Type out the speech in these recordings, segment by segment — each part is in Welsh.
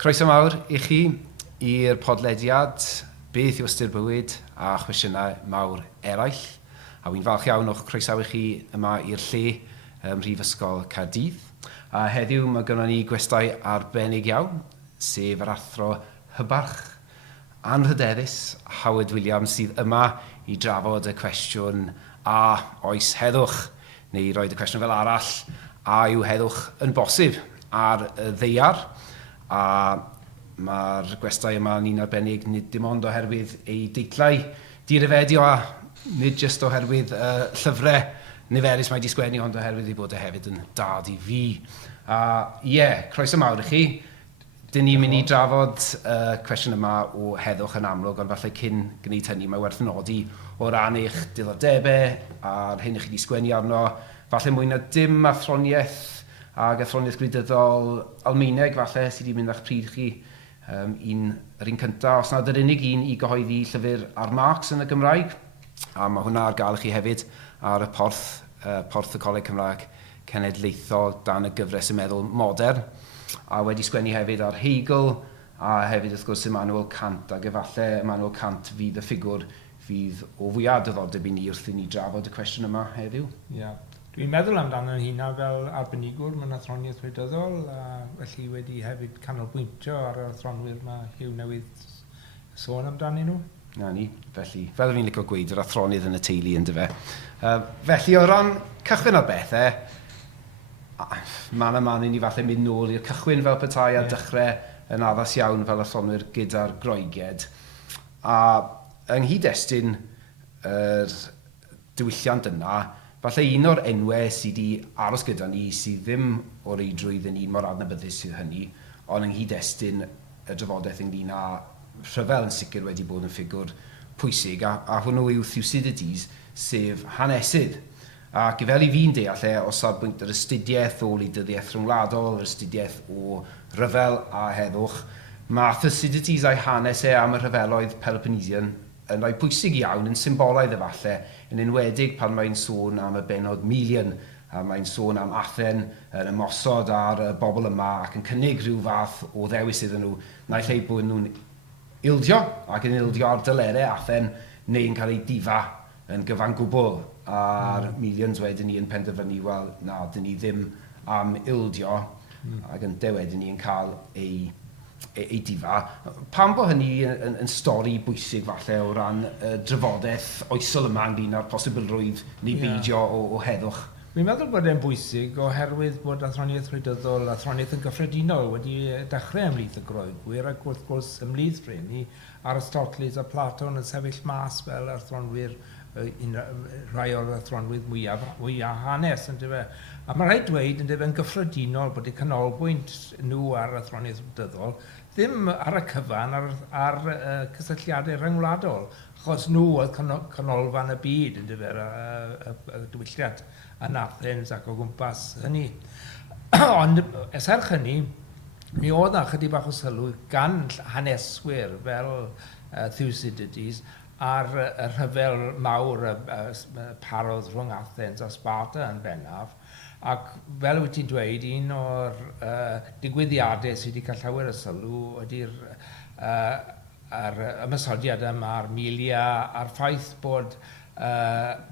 Croeso mawr I chi i'r podlediad Beth yw Ystyr Bywyd a Chwestiynau mawr Eraill. A wy'n falch iawn o'ch croesawu chi yma i'r lle Mhrifysgol Caerdydd. A heddiw mae gynnon ni gwestai arbennig iawn, sef yr Athro anrhydeddus Howard Williams sydd yma I drafod y cwestiwn a oes heddwch, neu roed y cwestiwn fel arall, a yw heddwch yn bosib ar y ddeiar. A mae'r gwestai yma yn un arbennig nid dim ond oherwydd ei deitlau direfedio a nid jyst oherwydd llyfrau niferus mae di sgwennu ond oherwydd ei bod e hefyd yn dad I fi. Croeso mawr I chi. Dyn ni'n mynd I drafod cwestiwn yma o heddwch yn amlwg, ond falle cyn gwneud hynny mae werth nodi o ran eich diddordebau a'r hyn ych chi wedi sgwennu arno. Falle mwy na dim Athroniaeth ac Athroniaeth Gwleidyddol Almaeneg falle sydd wedi mynd â'ch pryd chi yr un cyntaf. Os nad yr unig un I gyhoeddi llyfr ar Marx yn y Gymraeg. A mae hwnna ar gael I chi hefyd ar y porth y Coleg Cymraeg Cenedlaethol dan y gyfres y meddwl modern. A wedi sgwennu hefyd ar Eraill a hefyd wrth gwrs Immanuel Kant ac efallai Immanuel Kant fydd y ffigwr fydd o fwyaf diddordeb I ni wrth I ni drafod y cwestiwn yma heddiw. Dwi'n meddwl amdano hynna fel arbenigwr mewn Athroniaeth Gwleidyddol a felly wedi hefyd canolbwyntio ar yr athronwyr mae Hugh newydd sôn amdanyn nhw. Na ni, felly, fel fi'n licio gweud, yr athronydd yn y teulu yn dyfe. Felly o ran cychwyn ar bethau, man I ni falle mynd nôl i'r cychwyn fel petai a dechrau yn addas iawn fel athronwyr gyda'r groeged. A yng nghyd-destun yr diwylliant yna, falle un o'r enwau sydd wedi aros gyda ni sydd ddim o reidrwydd yn un mor adnabyddus sydd hynny, ond yng nghyd-destun y drafodaeth ynglyn â rhyfel yn sicr wedi bod yn ffigwr pwysig, a hwnnw yw Thucydides, sef hanesydd. Ac fel I fi'n deall o safbwynt yr astudiaeth o wleidyddiaeth rhyngwladol, yr astudiaeth o ryfel a heddwch, mae Thucydides a'i hanes am y rhyfeloedd Peloponnesian yn rhoi pwysig iawn yn symbolaidd efalle, yn enwedig pan mae'n sôn am y bennod miliwn, a mae'n sôn am Athen yn ymosod ar y bobl yma ac yn cynnig rhyw fath o ddewis iddyn nhw, naill ei bod nhw'n ildio ac yn ildio ar dylerau Athen neu'n cael ei difa yn gyfan gwbl a'r milions wedyn ni yn penderfynu, wel na, dyn ni ddim am ildio ac yn wedyn ni yn cael ei difa. Pam bod hynny yn stori bwysig falle o ran drafodaeth oesol yma ynglyn â'r posibilrwydd neu beidio o heddwch? Dwi'n meddwl bod e'n bwysig oherwydd bod Athroniaeth Gwleidyddol, Athroniaeth yn gyffredinol wedi dechrau ymlith y groegwyr ac wrth gwrs ymlith rhywun Aristoteles a Platon yn sefyll mas fel athronwyr rhai o'r athronwydd mwyaf hanes yn dyfe. A mae rhaid dweud yn gyffredinol bod eu canolbwynt nhw ar Athroniaeth Gwleidyddol ddim ar y cyfan ar cysylltiadau rhyngwladol, achos nhw oedd canolfan y byd yn dyfer y diwylliant yn Athens ac o gwmpas hynny. Ond serch hynny, mi oedd na chydig bach o sylw gan haneswyr fel Thucydides ar y rhyfel mawr parodd rhwng Athens a Sparta yn bennaf. Ac fel wyt ti'n dweud, un o'r digwyddiadau sydd wedi cael llawer y sylw ydy'r ymysodiad yma'r milia a'r ffaith bod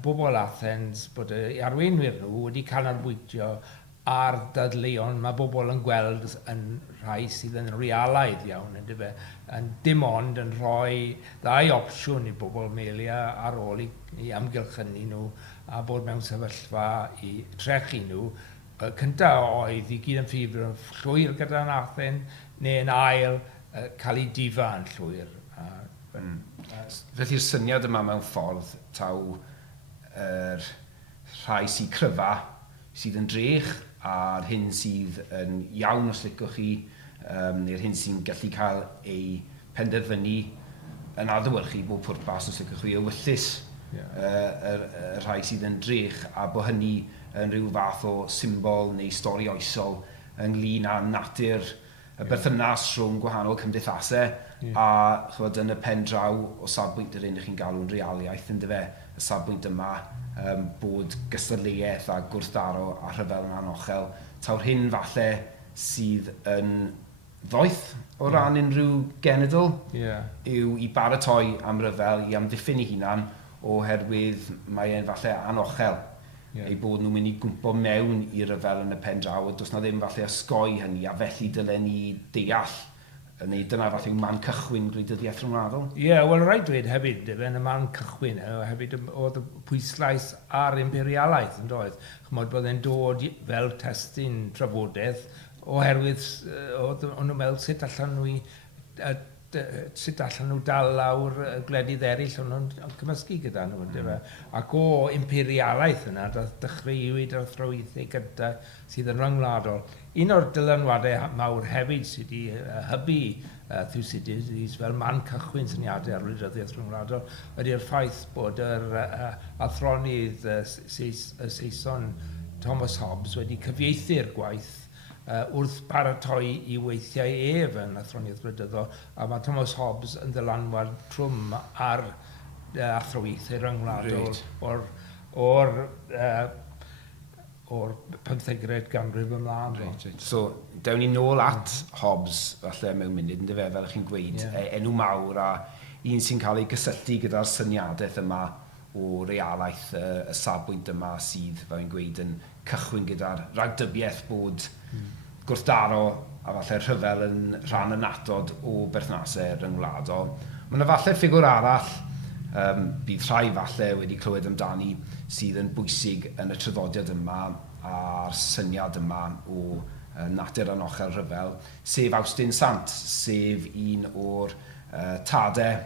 bobl Athens, bod arweinwyr nhw wedi canolbwyntio ar ddadleuon mae bobl yn gweld yn rhai sydd yn realaidd iawn, yn dim ond yn rhoi ddau opsiwn I bobl melia ar ôl I amgylchynu nhw a bod mewn sefyllfa I trechu nhw. Cynta oedd I gyd yn ffibr yn llwyr gyda'n Athen, neu yn ail cael ei difa yn llwyr. Felly'r syniad yma mewn ffordd taw rhai sy'n cryfa sydd yn drech a'r hyn sydd yn iawn os licwch chi, neu'r hyn sy'n gallu cael ei penderfynu yn adlewyrchu bob pwrpas os licwch chi ewyllus y rhai sydd yn drech a bod hynny yn rhyw fath o symbol neu stori oesol ynglyn â natur y berthynas rhwng gwahanol cymdeithasau a chwod yn y pen draw o safbwynt yr un ych chi'n galw'n realiaeth yn dyfe, y safbwynt yma bod gystadleuaeth a gwrthdaro a rhyfel yn anochel. Taw'r hyn falle sydd yn ddoeth o ran unrhyw genedl yw i baratoi am ryfel, i amddiffyn ei hunan, oherwydd mae e'n falle anochel. Ei bod nhw'n mynd i gwmpo mewn i ryfel yn y pen draw, does na ddim falle ysgoi hynny, a felly dylen ni deall neu dyna falle yw man cychwyn gwleidyddiaeth rhyngwladol. Wel, rhaid dweud hefyd, yn y man cychwyn, hefyd oedd y pwyslais ar imperialaeth yn doedd. Chymod bod e'n dod fel testyn trafodaeth, oherwydd oedd nhw'n meddwl sut allan nhw dal lawr gwledydd eraill o'n nhw'n cymysgu gyda nhw. Ac o imperialaeth yna, dechreuwyd yr Athroniaeth gyda sydd yn rhyngwladol. Un o'r dylanwadau mawr hefyd sydd wedi hybu Thucydides fel man cychwyn syniadau ar wleidyddiaeth rhyngwladol ydy'r ffaith bod yr athronydd Saeson Thomas Hobbes wedi cyfieithu'r gwaith wrth baratoi I weithiau ef yn Athroniaeth Gwleidyddol, a mae Thomas Hobbes yn ddylanwad trwm ar athroniaethau rhyngwladol o'r 15eg ganrif ymlaen. So, dewn ni nôl at Hobbes, falle mewn munud, yn dyfe, fel chi'n gweud, enw mawr a un sy'n cael ei gysylltu gyda'r syniadaeth yma o realaeth y safbwynt yma sydd, fel i'n gweud, yn cychwyn gyda'r ragdybiaeth bod gwrthdaro a falle rhyfel yn rhan ynatod o berthnasau rhyngwladol. Mae yna falle ffigwr arall, bydd rhai falle wedi clywed amdani sydd yn bwysig yn y traddodiad yma a'r syniad yma o natur anochel rhyfel, sef Awstyn Sant, sef un o'r tadau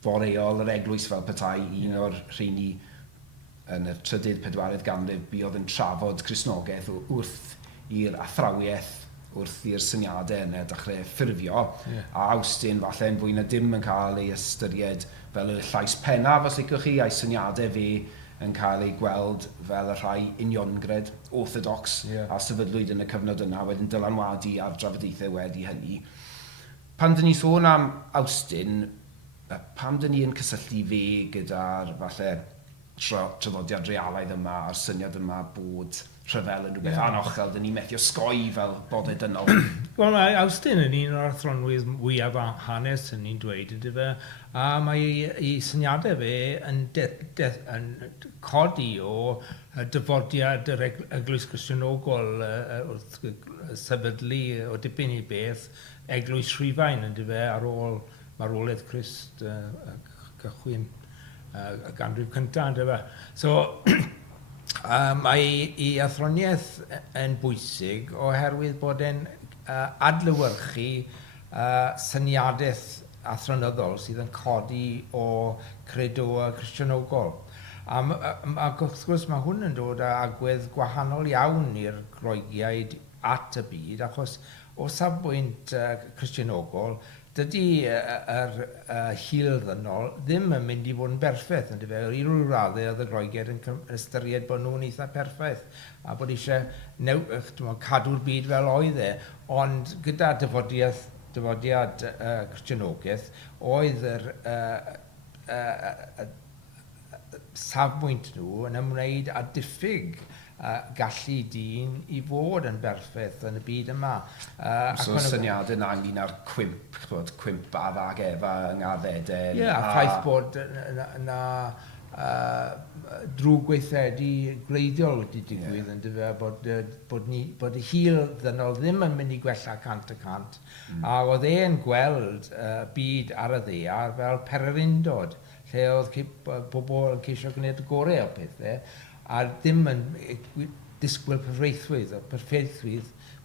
boreol yr eglwys fel petai, un o'r rheini yn y 13eg ganrif buodd yn trafod Cristnogaeth wrth i'r athrawiaeth, wrth i'r syniadau yna dechrau ffurfio, a Awstyn falle yn fwy na dim yn cael ei ystyried fel y llais pennaf, os liciwch chi, a'i syniadau fe yn cael ei gweld fel y rhai uniongred, orthodox, a sefydlwyd yn y cyfnod yna, wedyn dylanwadu ar drafodaethau wedi hynny. Pan dyn ni sôn am Awstyn, pam dyn ni yn cysylltu fe gyda'r falle traddodiad realaidd yma a'r syniad yma bod rhyfel yn rhywbeth anochel, dyn ni methu osgoi fel bodau dynol. Wel, mae Awstyn yn un o'r athronwydd mwyaf hanes yn ni'n dweud, ydy fe, a mae ei syniadau fe yn codi o dyfodiad yr eglwys Cristnogol wrth sefydlu o dipyn I beth eglwys Rhufain, ydy fe, ar ôl marwolaeth Crist cychwyn y ganrif cyntaf, ydy fe. So, mae ei athroniaeth yn bwysig oherwydd bod e'n adlewyrchu syniadaeth athronyddol sydd yn codi o credoau Cristnogol. Wrth gwrs mae hwn yn dod â agwedd gwahanol iawn i'r Groegiaid at y byd, achos o safbwynt Cristnogol, dydy yr hil ddynol ddim yn mynd I fod yn berffaith. I ryw raddau oedd y Groegiaid yn ystyried bod nhw'n eitha perffaith a bod eisiau cadw'r byd fel oedd ond gyda dyfodiad Cristnogaeth oedd yr safbwynt nhw yn ymwneud â diffyg gallu dyn I fod yn berffaith yn y byd yma. So syniadau yna ynglyn â'r cwimp a ddag efa yng Ngaddedau. A ffaith bod yna drwy gweithredu gwreiddiol wedi digwydd yn dyfa bod y hil ddynol ddim yn mynd I gwella cant y cant. A oedd e'n gweld byd ar y ddaear fel pererindod, lle oedd pobl yn ceisio gwneud y gorau o pethau, a ddim yn disgwyl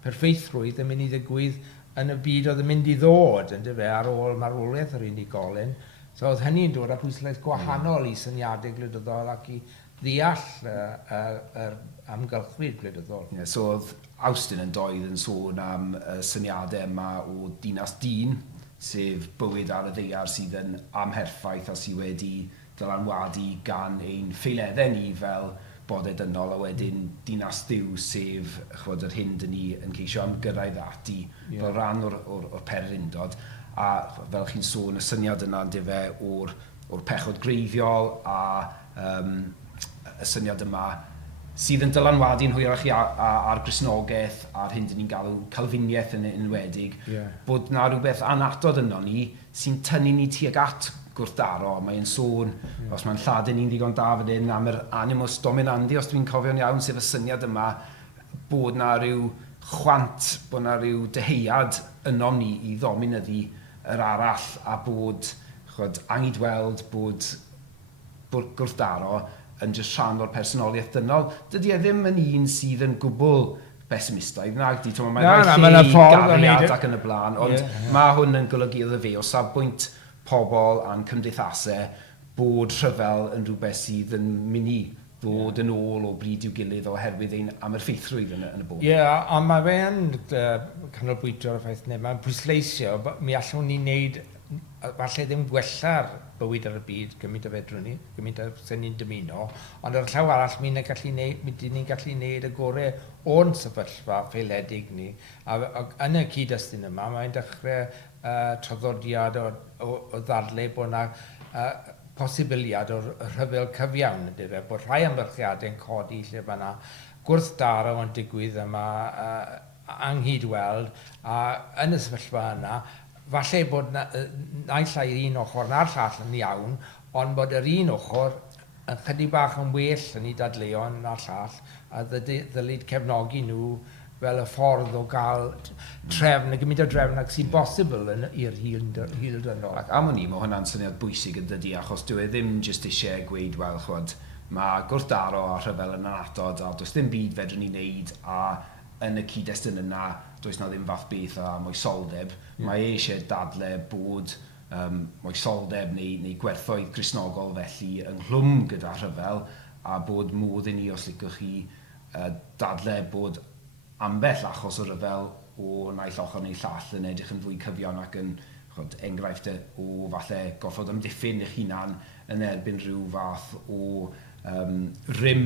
perfeithrwydd yn mynd I ddigwydd yn y byd oedd yn mynd I ddod ar ôl marwolaeth yr unigolyn. So oedd hynny'n dod â pwyslais gwahanol I syniadau gwleidyddol ac I ddeall yr amgylchfyd gwleidyddol. So oedd Awstyn yn doedd yn sôn am syniadau yma o dinas dyn, sef bywyd ar y ddaear sydd yn amherffaith a sydd wedi dylanwadu gan ein ffeileddau ni fel bodau dynol a wedyn dinas ddiw sef yr hyn dyn ni yn ceisio ymgyrraedd ati fel rhan o'r pererindod a fel chi'n sôn y syniad yna yn dyfe o'r pechod greiddiol a y syniad yma sydd yn dylanwadu'n hwyrach ar Gristnogaeth, a'r hyn dyn ni'n galw Calfiniaeth yn enwedig, bod na rhywbeth anatod yno ni sy'n tynnu ni tuag at gwrthdaro. Mae'n sôn, os mae'n lladin ni'n ddigon da fan hyn, am yr animus dominandi, os dwi'n cofio'n iawn, sef y syniad yma bod na rhyw chwant, bod na rhyw deheuad yno ni i ddominyddu yr arall, a bod angydweld bod gwrthdaro yn jyst rhan o'r personoliaeth dynol. Dydy e ddim yn un sydd yn gwbl pessimistaidd. Mae'n rhaid lle gariad ac yn y blaen, ond mae hwn yn golygu iddo fe o safbwynt pobl a'n cymdeithasau bod rhyfel yn rhywbeth sydd yn mynd i ddod yn ôl o bryd i'w gilydd oherwydd ein am yr ffeithrwydd yn y bôn. Ond mae fe yn canolbwyntio ar y ffaith, mae'n pwysleisio, mi allwn ni wneud, falle ddim gwella'r bywyd ar y byd, gymaint o fedrwn ni, gymaint o sy'n ni'n dymuno, ond ar y llaw arall, mi'n ni'n gallu gwneud y gorau o'n sefyllfa ffeiledig ni. A yn y cyd-destun yma, mae'n dechrau traddodiad o ddadlau bod yna posibiliad o'r rhyfel cyfiawn, bod rhai ymgyrchiadau'n codi lle mae yna gwrthdaro yn digwydd yma anghydweld, a yn y sefyllfa yna, falle bod naill ai un ochr na'r llall yn iawn, ond bod yr un ochr yn chydig bach yn well yn ei dadleuon na'r llall, a ddylid cefnogi nhw fel y ffordd o gael trefn, y gymaint o drefn ac sy'n bosibl i'r hil dynol. Ac am hynny, mae hwnna'n syniad bwysig yn dydi, achos dwi ddim jyst eisiau gweud, wel, mae gwrthdaro a rhyfel yn anatod, a does ddim byd fedrwn ni wneud, a yn y cyd-destun yna, does na ddim fath beth a moesoldeb. Mae eisiau dadlau bod moesoldeb neu gwerthoedd Gristnogol felly ynghlwm gyda rhyfel, a bod modd i ni, os licwch chi, dadlau bod ambell achos o ryfel o naill ochr neu llall yn edrych yn fwy cyfiawn ac yn enghraifft o falle goffod amddiffyn eich hunan yn erbyn rhyw fath o rym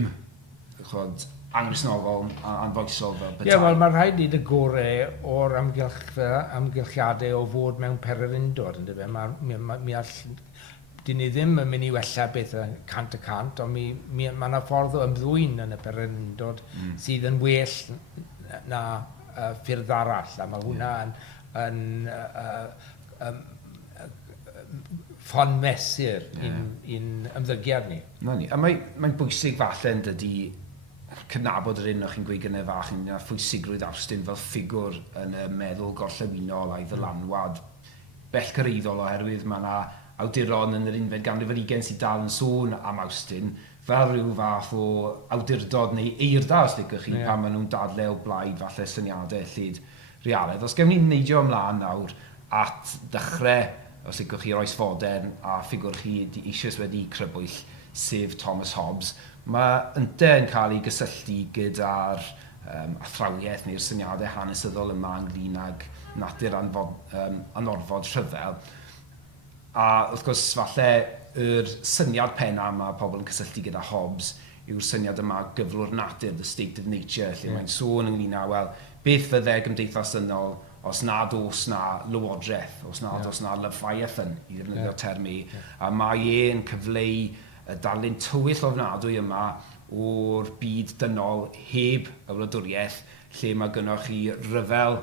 anghristnogol a anfoesol fel petai. Wel, mae rhaid i dy gorau o'r amgylchiadau o fod mewn pererindod, ynddo fe? Dyn ni ddim yn mynd i wella beth cant y cant, ond mae yna ffordd o ymddwyn yn y pererindod sydd yn well na ffyrdd arall, a mae hwnna yn ffon mesur i'n ymddygiad ni. A mae'n bwysig falle yn dydy cynabod yr un o'ch chi'n gweud gyda fach yn phwysigrwydd Austin fel ffigwr yn y meddwl gorllewinol a'i ddylanwad bellcareiddiol oherwydd mae yna awduron yn yr unfed ganrif ar 20 sydd dal yn sôn am Austin fel rhyw fath o awdurdod neu eirda os licwch chi pan maen nhw'n dadlau o blaid falle syniadau lled realedd. Os gewn ni'n neidio ymlaen nawr at dechrau os licwch chi oes fodern a ffigwr chi eisoes wedi crybwyll sef Thomas Hobbes, mae ynte yn cael ei gysylltu gyda'r athroniaeth neu'r syniadau hanesyddol yma ynglyn ag natur anorfod rhyfel. A wrth gwrs, falle, yr syniad penna mae pobl yn cysylltu gyda Hobbes yw'r syniad yma gyflwr natur, the state of nature, lle mae'n sôn ynglyn â, wel, beth fydde gymdeithasynol os nad oes na lywodraeth, os nad oes na lyfaiaethyn, i ddefnyddio termi, a mae e'n cyfleu y darlun tywyll ofnadwy yma o'r byd dynol heb y wladwriaeth, lle mae gynnwch chi ryfel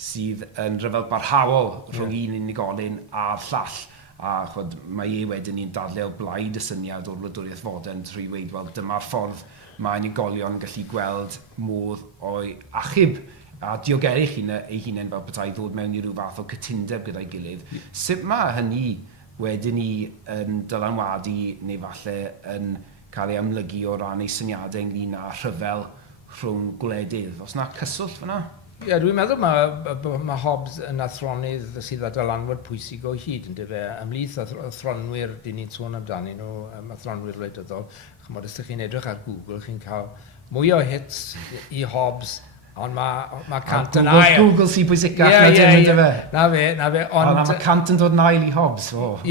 sydd yn ryfel barhaol rhwng un unigolyn a'r llall. A mae wedyn ni'n dadlau o blaid y syniad o'r wladwriaeth fodern trwy weid, wel, dyma'r ffordd mae unigolion yn gallu gweld modd o'i achub a diogelu ei hunain fel petai ddod mewn i ryw fath o cytundeb gyda'i gilydd. Sut mae hynny wedyn ni yn dylanwadu neu falle yn cael ei amlygu o ran ei syniadau ynglyn â rhyfel rhwng gwledydd? Os na cyswllt fyna? Dwi'n meddwl mae Hobbes yn athronydd sydd â dylanwad pwysig o hyd, ynddo fe, ymlith athronwyr, dyn ni'n sôn amdani nhw, athronwyr wleidyddol. Chymod, os ydych chi'n edrych ar Google, chi'n cael mwy o hits i Hobbes, ond mae cant yn ail. Google sy'n bwysicach na dyn nhw, fe? Na fe. Ond mae cant yn dod yn ail i Hobbes. Ond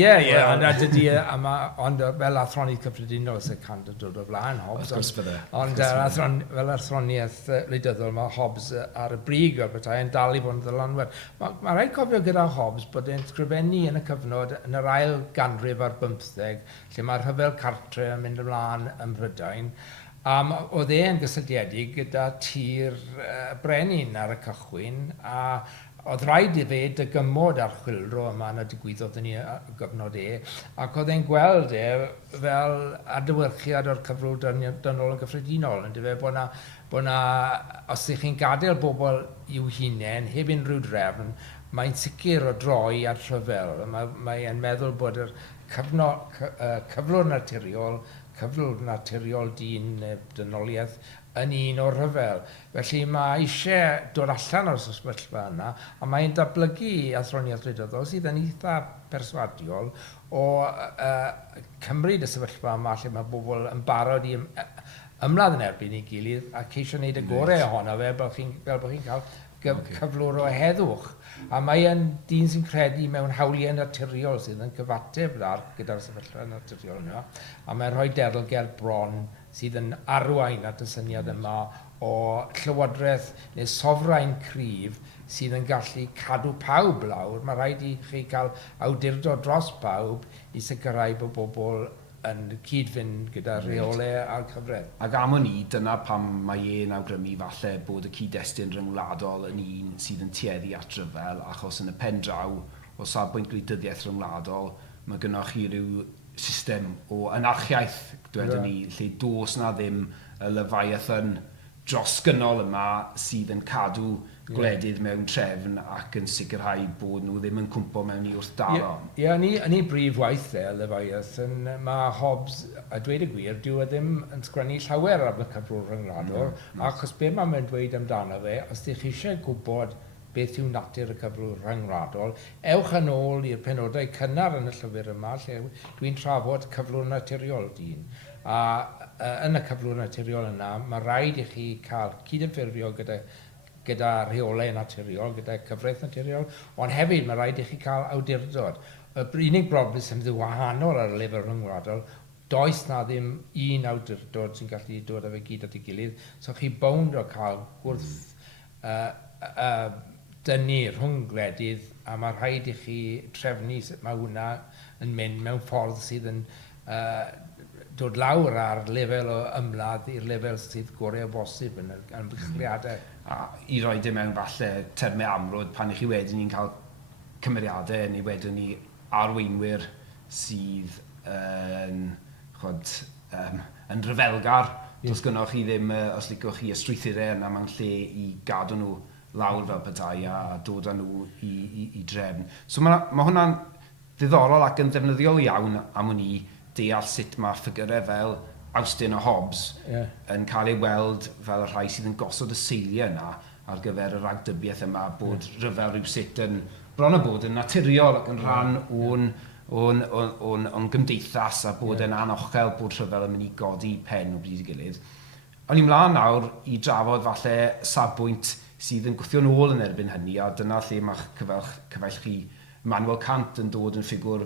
fel athronydd cyffredinol, sy'n cant yn dod o flaen Hobbes. Ond fel athroniaeth wleidyddol, mae Hobbes ar y brig o'r bethau yn dal i fod yn ddylanwad. Mae rhaid cofio gyda Hobbes bod e'n sgrifennu yn y cyfnod yn yr ail ganrif ar 15, lle mae'r rhyfel cartre yn mynd ymlaen ym Mhrydain, Oedd e'n gysylltiedig gyda tir brenin ar y cychwyn, a oedd rhaid i fe dygymod ar chwildro yma na digwyddodd yn ei gyfnod ac oedd e'n gweld fel adlewyrchiad o'r cyfrol dynol yn gyffredinol, yn dyfe bod na, os ydych chi'n gadael bobl i'w hunain, heb unrhyw drefn, mae'n sicr o droi at rhyfel. Mae'n meddwl bod yr cyflwr naturiol dyn dynoliaeth yn un o'r rhyfel. Felly mae eisiau dod allan o'r sefyllfa yna, a mae'n datblygu Athroniaeth Gwleidyddol sydd yn eitha perswadiol o cymryd y sefyllfa yma lle mae bobl yn barod i ymladd yn erbyn ei gilydd a ceisio wneud y gorau ohono fe fel bod chi'n cael cyflwr o heddwch. A mae'n dyn sy'n credu mewn hawliau naturiol sydd yn cyfateb gyda'r sefyllfa naturiol yna. A mae'n rhoi derlger bron sydd yn arwain at y syniad yma o llywodraeth neu sofrain cryf sydd yn gallu cadw pawb lawr. Mae rhaid i chi cael awdurdod dros pawb i sicrhau bod bobl yn cyd-fynd gyda reolau a'r cyfredd. Ac am o'n i, dyna pam mae e'n awgrymu falle bod y cyd-destun ryngwladol yn un sydd yn tueddu at ryfel, achos yn y pen draw o safbwynt gwleidyddiaeth ryngwladol, mae gennych chi rhyw system o anarchiaeth, dwedwn ni, lle dos na ddim y lefaeth yn drosgynnol yma sydd yn cadw gwledydd mewn trefn ac yn sicrhau bod nhw ddim yn cwmpo mewn i wrthdaro. Yn ei brif waith lefaeth, mae Hobbes, a dweud y gwir, dyw e ddim yn sgwennu llawer am y cyfrol ryngwladol, achos be mae'n dweud amdano fe, os ydych chi eisiau gwybod beth yw natur y cyfrol ryngwladol, ewch yn ôl i'r penodau cynnar yn y llyfr yma, lle dwi'n trafod cyfrol naturiol dyn. A yn y cyfrol naturiol yna, mae rhaid i chi cael cyd-ymffurfio gyda rheolau naturiol, gyda cyfraith naturiol, ond hefyd mae rhaid i chi cael awdurdod. Y unig broblem sy'n wahanol ar y lefel ryngwladol, does na ddim un awdurdod sy'n gallu dod â fe gyd at ei gilydd, so chi bound o cael gwrth dynnu rhwng gwledydd, a mae rhaid i chi trefnu sut mae hwnna yn mynd mewn ffordd sydd yn dod lawr ar lefel o ymladd i'r lefel sydd gorau o bosib yn bychliadau. A i roi dim mewn falle termau amrwd pan i chi wedyn ni'n cael cymeriadau neu wedyn ni arweinwyr sydd yn ryfelgar. Does gynnwch chi ddim, os licwch chi ystrwythurau yna mewn lle i gadw nhw lawr fel petai a dod â nhw i drefn. So mae hwnna'n ddiddorol ac yn ddefnyddiol iawn am hwn i deall sut mae ffigurau fel Austin o Hobbes yn cael ei weld fel y rhai sydd yn gosod y seiliau yna ar gyfer y ragdybiaeth yma bod ryfel rhywsut yn bron o bod yn naturiol ac yn rhan o'n gymdeithas a bod yn anochel bod rhyfel yn mynd i godi pen o bryd i gilydd. O'n i mlaen nawr i drafod falle safbwynt sydd yn gwthio nôl yn erbyn hynny a dyna lle mae'ch cyfaill chi Manuel Kant yn dod yn ffigwr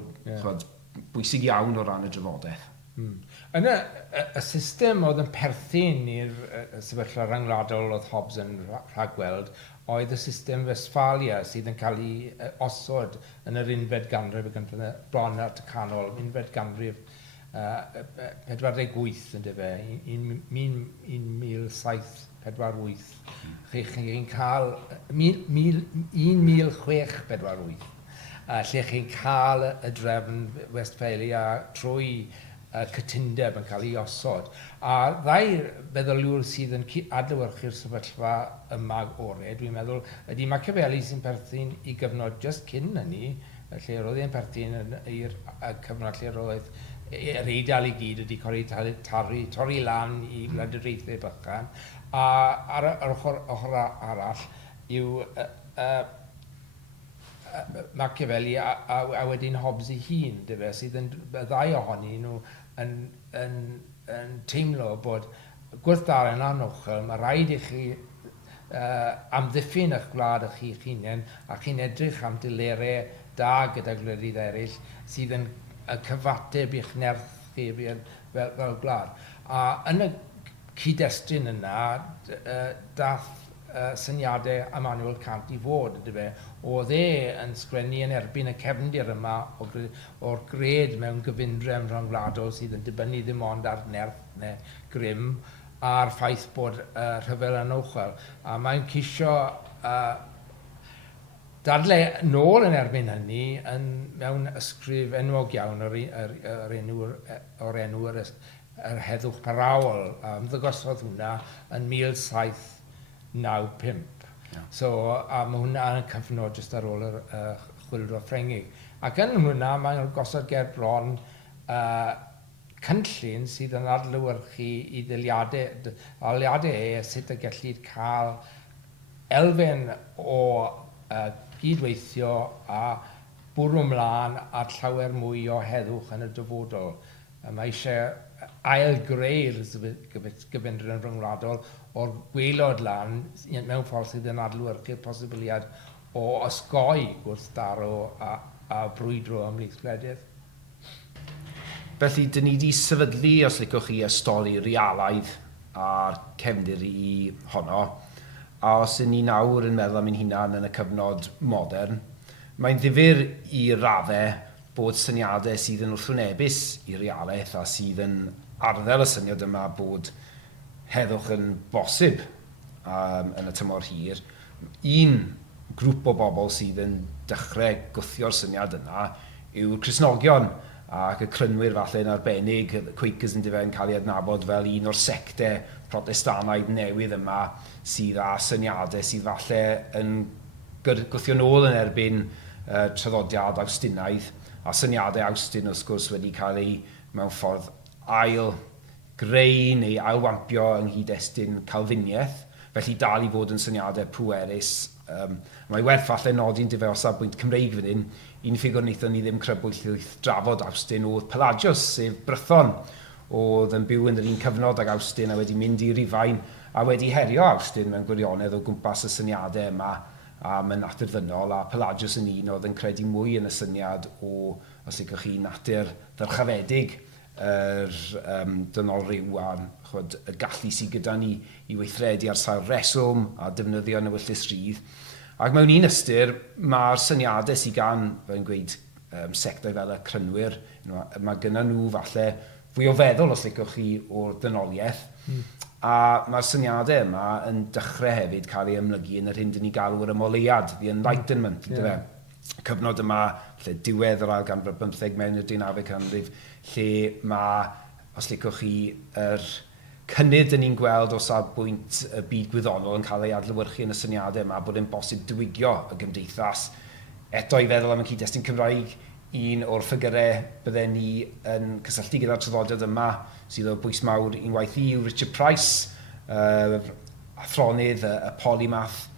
bwysig iawn o ran y drafodaeth. Yn y system oedd yn perthyn i'r sefyllfa ryngwladol oedd Hobbes yn rhagweld oedd y system Westphalia sydd yn cael ei osod yn yr unfed ganrif bron at y canol, unfed ganrif 48 yn dyfe, 1748. Chi'n cael 1648, lle chi'n cael y drefn Westphalia trwy cytundeb yn cael ei osod. A ddau feddyliwr sydd yn adlewyrchu'r sefyllfa yma orau, dwi'n meddwl, ydy Machiavelli sy'n perthyn i gyfnod just cyn hynny, lle roedd e'n perthyn i'r cyfnod lle roedd yr Eidal i gyd wedi cael ei torri lan i gwledydraethau bychan. A ar yr ochr arall yw Machiavelli a wedyn Hobbes ei hun, sydd yn ddau ohonyn nhw yn teimlo bod gwrthdaren anochel, mae rhaid i chi amddiffyn eich gwlad eich hunain a chi'n edrych am dilerau da gyda gwledydd eraill sydd yn cyfateb i'ch nerth chi fel gwlad. A yn y cyd-destun yna, dath syniadau Immanuel Kant i fod, oedd yn sgwennu yn erbyn y cefndir yma o'r gred mewn gyfundrefn rhyngwladol sydd yn dibynnu ddim ond ar nerth neu grym, a'r ffaith bod rhyfel yn ochr. A mae'n cisio dadle nôl yn erbyn hynny mewn ysgrif enwog iawn o'r enw yr Heddwch Tragwyddol. Ymddangosodd hwnna yn 1795. So, a mae hwnna yn cyfnod jyst ar ôl y chwildro Ffrengig. Ac yn hwnna, mae'n gosod ger bron cynllun sydd yn adlewyrchu i ddaliadau sut y gellid cael elfen o gydweithio a bwrw mlaen at llawer mwy o heddwch yn y dyfodol. Mae eisiau ail-greu'r gyfundryn rhyngwladol o'r gwaelod lan mewn ffordd sydd yn adlewyrchu'r posibiliad o osgoi gwrthdaro a brwydro ymhlith gwledydd. Felly, dyn ni wedi sefydlu, os licwch chi, y stori realaidd a'r cefndir i honno. A os ydyn ni nawr yn meddwl am ein hunan yn y cyfnod modern, mae'n ddifyr i raddau bod syniadau sydd yn wrthwynebus i realaeth a sydd yn arddel y syniad yma bod heddwch yn bosib yn y tymor hir. Un grŵp o bobl sydd yn dechrau gwthio'r syniad yna yw'r Cristnogion ac y crynwyr falle yn arbennig, Quakers yn yn cael ei adnabod fel un o'r sectau Protestanaidd newydd yma sydd â syniadau sydd falle yn gwthio nôl yn erbyn traddodiad Awstynaidd, a syniadau Awstyn wrth gwrs wedi cael ei mewn ffordd ail-greu neu ail-wampio yng nghyd-destun Calfiniaeth, felly dal i fod yn syniadau pwerus. Mae werth falle nodi'n o safbwynt Cymreig fan hyn, un ffigwr wnaethon ni ddim crybwyll wrth drafod Awstyn oedd Pelagius, sef Brython, oedd yn byw yn yr un cyfnod ag Awstyn a wedi mynd i Rufain a wedi herio Awstyn mewn gwirionedd o gwmpas y syniadau yma am y natur ddynol, a Pelagius yn un oedd yn credu mwy yn y syniad o, os licwch chi, natur ddyrchafedig dynol ryw a y gallu sydd gyda ni i weithredu ar sail reswm a defnyddio newyllus rydd. Ac mewn un ystyr, mae'r syniadau sydd gan, fe'n gweud, sectau fel y crynwyr, mae gyda nhw falle fwy o feddwl os licwch chi o'r dynoliaeth. A mae'r syniadau yma yn dechrau hefyd cael ei ymlygu yn yr hyn dyn ni galw'r ymoleuad, the Enlightenment, cyfnod yma, lle diwedd yr ail ganrif 15 mewn i'r 19 canrif, lle mae, os licwch chi, yr cynnydd dyn ni'n gweld o safbwynt y byd gwyddonol yn cael ei adlewyrchu yn y syniadau yma bod e'n bosib diwygio y gymdeithas. Eto i feddwl am y cyd-destun Cymraeg, un o'r ffigurau bydden ni yn cysylltu gyda'r traddodiad yma sydd o bwys mawr i'n waith i yw Richard Price, Athronydd, y polymath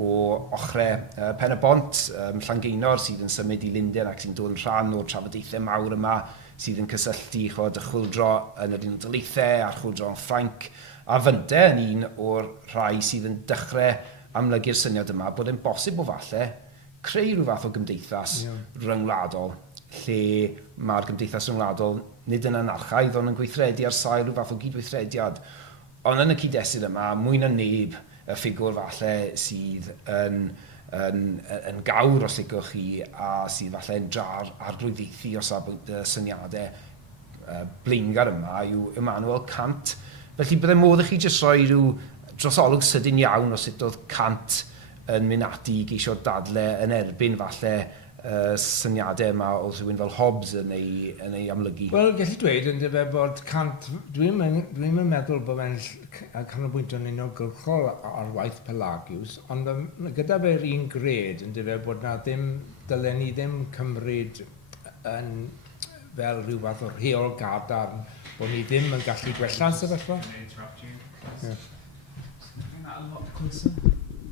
o ochrau Pennod, Llangeunor sydd yn symud i Lunden ac sy'n dod yn rhan o'r trafodaethau mawr yma sydd yn cysylltu y chwyldro yn yr Unol Daleithiau a'r chwyldro yn Ffrainc, a fynte yn un o'r rhai sydd yn dechrau amlygu'r syniad yma bod e'n bosib o falle creu rhyw fath o gymdeithas ryngwladol, lle mae'r gymdeithas ryngwladol nid yn anarchaidd ond yn gweithredu ar sail rhyw fath o gydweithrediad. Ond yn y cyd-destun yma, mwy na neb y ffigwr falle sydd yn gawr os licwch chi a sydd falle yn drar arglwyddiaethu o safbwynt y syniadau blaengar yma yw Immanuel Kant. Felly byddai modd i chi jyst rhoi rhyw drosolwg sydyn iawn o sut oedd Kant yn mynd ati i geisio dadle yn erbyn falle syniadau yma o rhywun fel Hobbes yn ei amlygu. Wel, gallu dweud yn dyfa bod Kant, dwi'n meddwl bod fe'n canolbwyntio yn unigolgol ar waith Pelagius, ond gyda fe'r un gred yn dyfa bod na ddim, dylen ni ddim cymryd yn fel rhyw fath o rheol gadarn, bod ni ddim yn gallu gwella sefyllfa.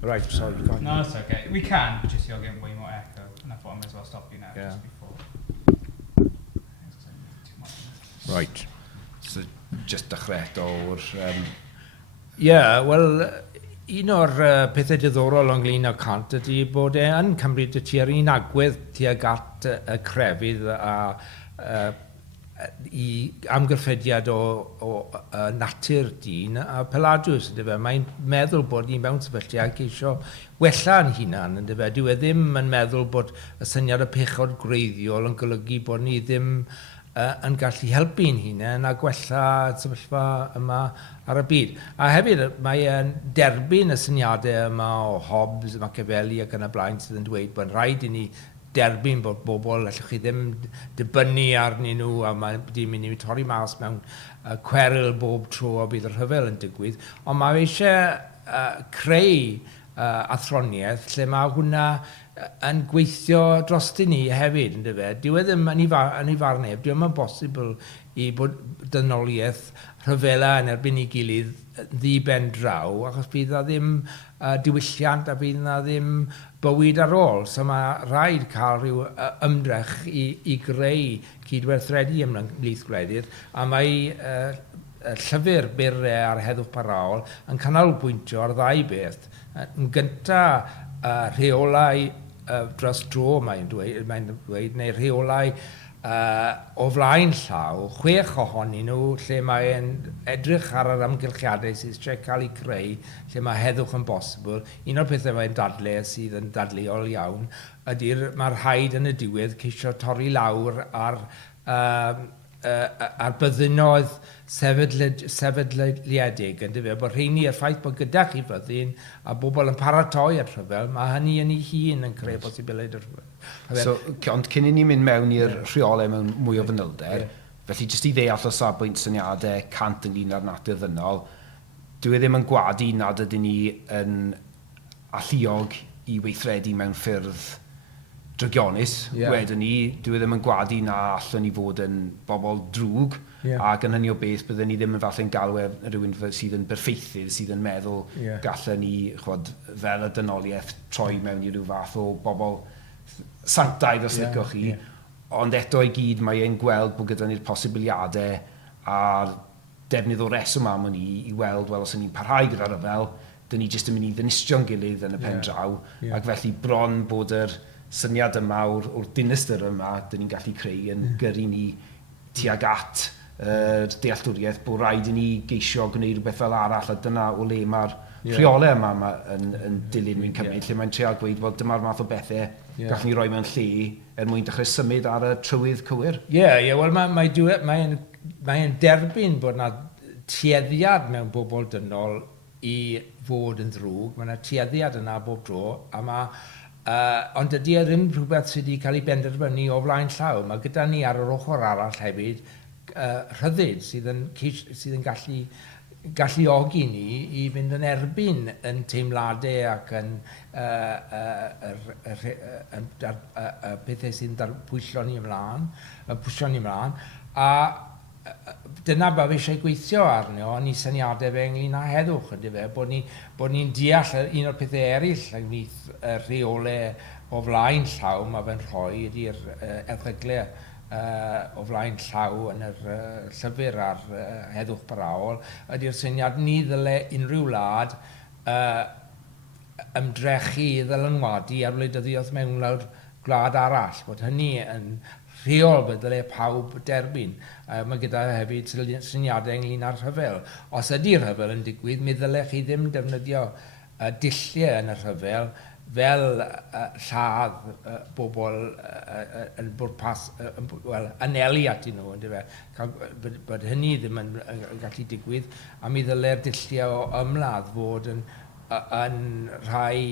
Right, sorry. No, it's okay. We can, but just you'll get way more echo, and I thought I might as well stop you now just before. Right. So, just dechrau o'r... Wel, un o'r pethau diddorol ynglyn â Kant ydy bod e'n cymryd y tua'r un agwedd tuag at y crefydd a i amgylchfediad o natur dyn a Pelagius. Mae'n meddwl bod ni'n mewn sefyllfa geisio wella'n hunan. Dyw e ddim yn meddwl bod y syniad y pechod gwreiddiol yn golygu bod ni ddim yn gallu helpu'n hunain a gwella sefyllfa yma ar y byd. A hefyd, mae'n derbyn y syniadau yma o Hobbes, Machiavelli ac yn y blaen sydd yn dweud bod rhaid i ni derbyn bod bobl, allwch chi ddim dibynnu arnyn nhw a mae'n mynd i torri mas mewn cweryl bob tro o bydd y rhyfel yn digwydd. Ond mae eisiau creu athroniaeth lle mae hwnna yn gweithio drosti ni hefyd, yn dyfe. Dyw e ddim yn ei farn neb, dyw e'n bosibl i bod dynoliaeth rhyfela yn erbyn ei gilydd ddi ben draw, achos bydd na ddim diwylliant a bydd na ddim bywyd ar ôl. So mae rhaid cael rhyw ymdrech i greu cydwerthredu ymhlith gwledydd, a mae llyfr byrau ar heddwch parhaol yn canolbwyntio ar ddau beth. Yn gyntaf, rheolau dros dro, mae'n dweud, neu rheolau o flaen llaw, 6 ohonyn nhw, lle mae'n edrych ar yr amgylchiadau sydd eisiau cael eu creu, lle mae heddwch yn bosibl. Un o'r pethau mae'n dadlau sydd yn dadleuol iawn, ydy'r mae'r rhaid yn y diwedd ceisio torri lawr ar byddinoedd sefydliedig, yn dyfe, bod rheini y ffaith bod gyda chi fyddin a bobl yn paratoi ar rhyfel, mae hynny yn ei hun yn creu posibiledd ar rhyfel. So, ond cyn i ni mynd mewn i'r rheolau mewn mwy o fanylder, felly jyst i ddeall o safbwynt syniadau cant ynglyn â'r natur ddynol, dwi ddim yn gwadu nad ydyn ni yn alluog i weithredu mewn ffyrdd drygionus. Wedyn ni, dwi ddim yn gwadu na allwn ni fod yn bobl drwg, ac yn hynny o beth byddwn ni ddim yn falle'n galw rhywun sydd yn berffeithydd, sydd yn meddwl gallen ni, fel y dynoliaeth, troi mewn i ryw fath o bobl sanctaidd os licwch chi, ond eto i gyd mae e'n gweld bod gyda ni'r posibiliadau a'r defnydd o reswm am hynny i weld, wel, os y'n ni'n parhau gyda'r rhyfel, dyn ni jyst yn mynd i ddinistio'n gilydd yn y pen draw, ac felly bron bod yr syniad yma o'r dinistyr yma, dyn ni'n gallu creu yn gyrru ni tuag at dealltwriaeth bod rhaid i ni geisio gwneud rhywbeth fel arall, a dyna o le mae'r rheolau yma yn dilyn dwi'n cymryd, lle mae'n treol gweud, wel, dyma'r math o bethau gallwn ni roi mewn lle mwyn dechrau symud ar y trywydd cywir. Wel, mae'n derbyn bod yna tueddiad mewn bobl dynol i fod yn ddrwg, mae yna tueddiad yna bob dro, a ond ydy e ddim rhywbeth sydd wedi cael ei benderfynu o flaen llaw. Mae gyda ni ar yr ochr arall hefyd rhyddid sydd yn galluogi ni i fynd yn erbyn yn teimladau ac yn pethau sy'n pwysio ni ymlaen, a dyna ba fi eisiau gweithio arno, ni syniadau fe ynglyn â heddwch, bod ni'n deall un o'r pethau eraill ynglyn y rheolau o flaen llaw mae fe'n rhoi ydy'r erthyglau o flaen llaw yn yr llyfr ar heddwch parhaol, ydy'r syniad ni ddyle unrhyw wlad ymdrechu ddylanwadu ar wleidyddiaeth mewnlawr gwlad arall, bod hynny yn rheol byddai pawb derbyn. Mae gyda hefyd syniadau ynglyn â'r rhyfel. Os ydy'r rhyfel yn digwydd, mi ddylech chi ddim defnyddio dilliau yn y rhyfel fel lladd bobl yn bwrpas, anelu atyn nhw, bod hynny ddim yn gallu digwydd, a mi ddylai'r dilliau o ymladd fod yn rhai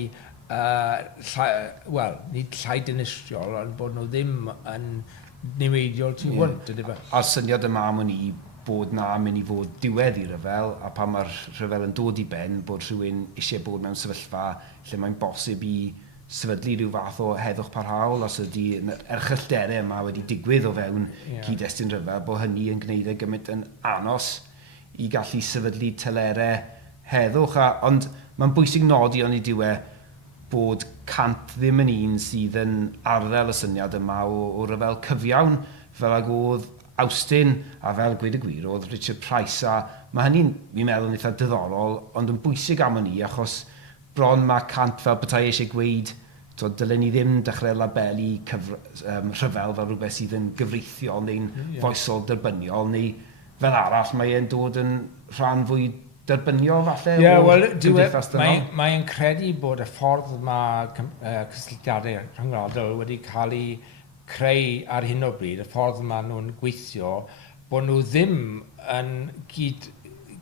nid llai dinistriol, ond bod nhw ddim yn niweidiol tu hwnt. A'r syniad yma am ni bod na mynd i fod diwedd i'r rhyfel, a pan mae'r rhyfel yn dod i ben, bod rhywun eisiau bod mewn sefyllfa lle mae'n bosib i sefydlu rhyw fath o heddwch parhaol, os ydy erchyllderau yma wedi digwydd o fewn cyd-destun rhyfel, bod hynny yn gwneud ei gymaint yn anos i gallu sefydlu telerau heddwch. Ond mae'n bwysig nodi o'n i diwedd bod cant ddim yn un sydd yn arddel y syniad yma o rhyfel cyfiawn fel ag oedd Austin a fel gweud y gwir oedd Richard Price, a mae hynny'n, fi'n meddwl, yn eitha diddorol, ond yn bwysig am hynny achos bron mae cant fel petai eisiau gweud dylen ni ddim dechrau labelu rhyfel fel rhywbeth sydd yn gyfreithiol neu'n foesol derbyniol, neu fel arall mae'n dod yn rhan fwy derbyniol falle o'r gymdeithas dynol. Mae'n credu bod y ffordd mae cysylltiadau rhyngwladol wedi cael ei creu ar hyn o bryd, y ffordd yma nhw'n gweithio, bod nhw ddim yn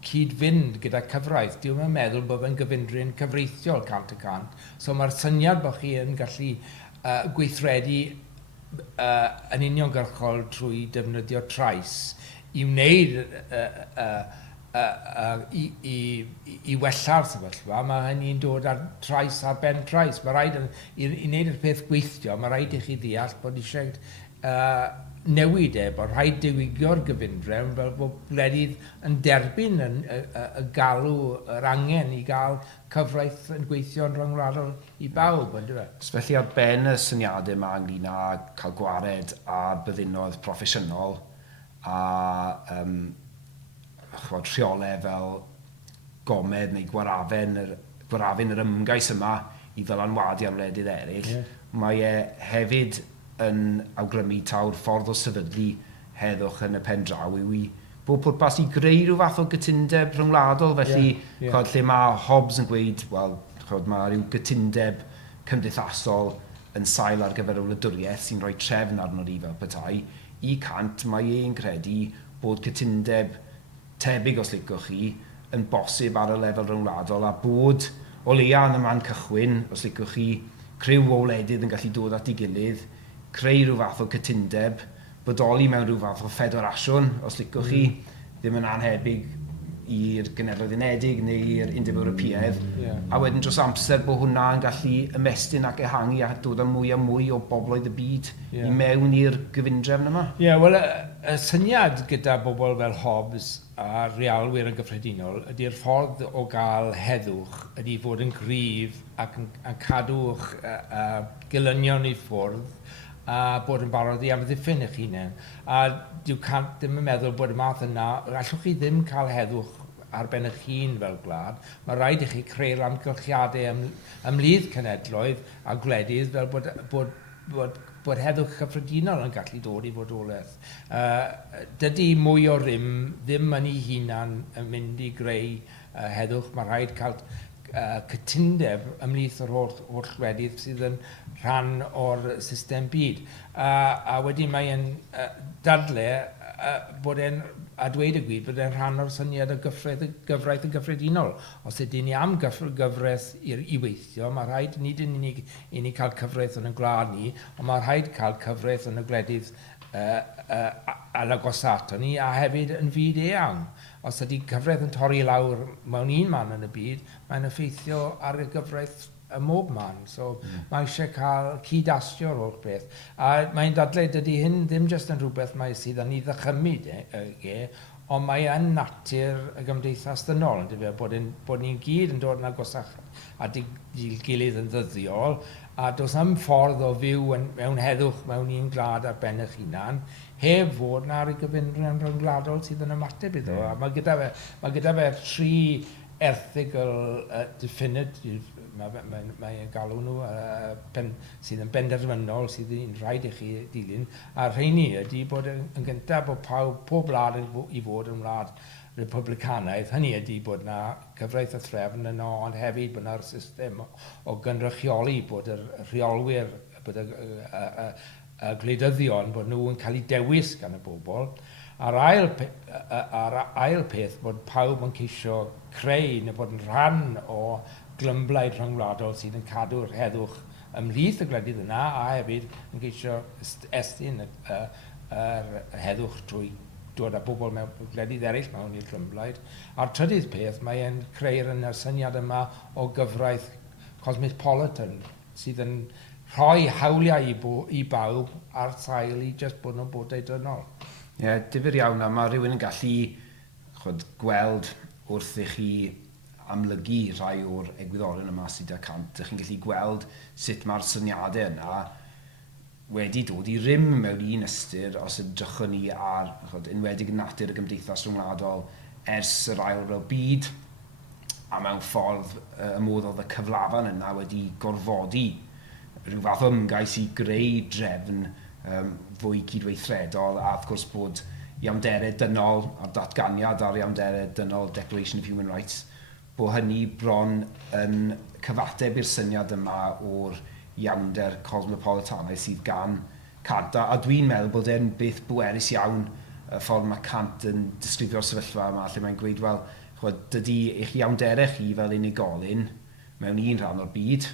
cyd-fynd gyda cyfraith. Dwi'n meddwl bod fe'n gyfundryn cyfreithiol cant y cant. So mae'r syniad bod chi yn gallu gweithredu yn uniongyrchol trwy defnyddio trais i wneud i wella'r sefyllfa, mae hynny'n dod ar trais ar ben trais. Mae rhaid i wneud y peth gweithio, mae rhaid i chi ddeall bod eisiau newid bod rhaid diwygio'r gyfundrefn fel bod gwledydd yn derbyn y galw, yr angen i gael cyfraith yn gweithio yn rhyngwladol i bawb, ynddo fe? Felly ar ben y syniadau yma ynglyn â cael gwared a byddinodd proffesiynol a rheolau fel gomed neu gwarafyn yr ymgais yma i ddylanwadu ar wledydd eraill. Mae hefyd yn awgrymu taw'r ffordd o sefydlu heddwch yn y pen draw yw i bod pwrpas i greu rhyw fath o gytundeb rhyngwladol, felly lle mae Hobbes yn gweud, wel, mae rhyw gytundeb cymdeithasol yn sail ar gyfer y wladwriaeth sy'n rhoi trefn arno ni fel petai, i cant mae e'n credu bod gytundeb tebyg os licwch chi yn bosib ar y lefel rhyngwladol a bod o leia yn y man cychwyn, os licwch chi, criw o wledydd yn gallu dod at ei gilydd, creu rhyw fath o cytundeb, bodoli mewn rhyw fath o ffederasiwn, os licwch chi, ddim yn anhebyg i'r Genedlaeth Unedig neu i'r Undeb Ewropeaidd, a wedyn dros amser bod hwnna yn gallu ymestyn ac ehangu a dod â mwy o bobloedd y byd i mewn i'r gyfundrefn yma. Wel, y syniad gyda bobl fel Hobbes a realwyr yn gyffredinol ydy'r ffordd o gael heddwch ydy fod yn gryf ac yn cadw'ch gilynion i ffwrdd a bod yn barod i amddiffyn eich hunain. A ddim yn meddwl bod y math yna, allwch chi ddim cael heddwch ar ben eich hun fel gwlad. Mae rhaid i chi creu'r amgylchiadau ymlydd cenedloedd a gwledydd fel bod heddwch cyffredinol yn gallu dod i fodolaeth. Dydy mwy o rym ddim yn ei hunan yn mynd i greu heddwch. Mae rhaid cael cytundeb ymlith o'r holl gwledydd sydd yn rhan o'r system byd. A wedyn mae'n dadle bod e'n, a dweud y gwir, bod e'n rhan o'r syniad o gyfraith y gyffredinol. Os ydyn ni am gyfraith i weithio, mae rhaid nid yn unig i ni cael cyfraith yn y gwlad ni, ond mae rhaid cael cyfraith yn y gwledydd yn agosato ni, a hefyd yn fyd eang. Os ydy cyfraith yn torri lawr mewn un man yn y byd, mae'n effeithio ar y gyfraith y mob man. So mae eisiau cael cyd-astio'r holl beth. A mae'n dadlau dydy hyn ddim jyst yn rhywbeth mae sydd yn ei ddychymyd ond mae yn natur y gymdeithas dynol, bod ni'n gyd yn dod yn agosach at ei gilydd yn ddyddiol, a does am ffordd o fyw mewn heddwch mewn un gwlad ar ben eich hunan, heb fod na ar ei gyfundrefn rhyngwladol sydd yn ymateb iddo. A mae gyda fe 3 erthygl definitive, mae'n galw nhw, sydd yn benderfynol, sydd yn rhaid i chi dilyn. A rheini ydy bod yn gyntaf bod pob wlad i fod yn wlad Republicanaidd. Hynny ydy bod yna cyfraith y threfn yno, ond hefyd bod yna'r system o gynrychioli bod y rheolwyr, bod y gwleidyddion, bod nhw yn cael eu dewis gan y bobl. A'r ail peth bod pawb yn ceisio creu neu bod yn rhan o glymblaid rhyngwladol sydd yn cadw'r heddwch ymlith y gwledydd yna, a hefyd yn ceisio estyn yr heddwch trwy dod â bobl mewn gwledydd eraill mewn i'r glymblaid. A'r trydydd peth, mae'n creu'r yn y syniad yma o gyfraith cosmopolitan sydd yn rhoi hawliau i bawb ar sail i jyst bod nhw'n bodau dynol. Difyr iawn, a mae rhywun yn gallu gweld wrth i chi amlygu rhai o'r egwyddorion yma sydd â cant. Ydych chi'n gallu gweld sut mae'r syniadau yna wedi dod i rym mewn un ystyr os ydrychwn ni ar enwedig natur y gymdeithas rhyngwladol ers yr ail ryfel byd, a mewn ffordd y modd oedd y cyflafan yna wedi gorfodi rhyw fath o ymgais i greu drefn fwy cydweithredol, a wrth gwrs bod iawmderau dynol a'r datganiad ar iawmderau dynol Declaration of Human Rights, bod hynny bron yn cyfateb i'r syniad yma o'r iawnder cosmopolitanaidd sydd gan Cant, a dwi'n meddwl bod e'n beth bwerus iawn y ffordd mae Cant yn disgrifio'r sefyllfa yma, lle mae'n gweud, wel, dydy eich iawnderau chi fel unigolyn mewn un rhan o'r byd,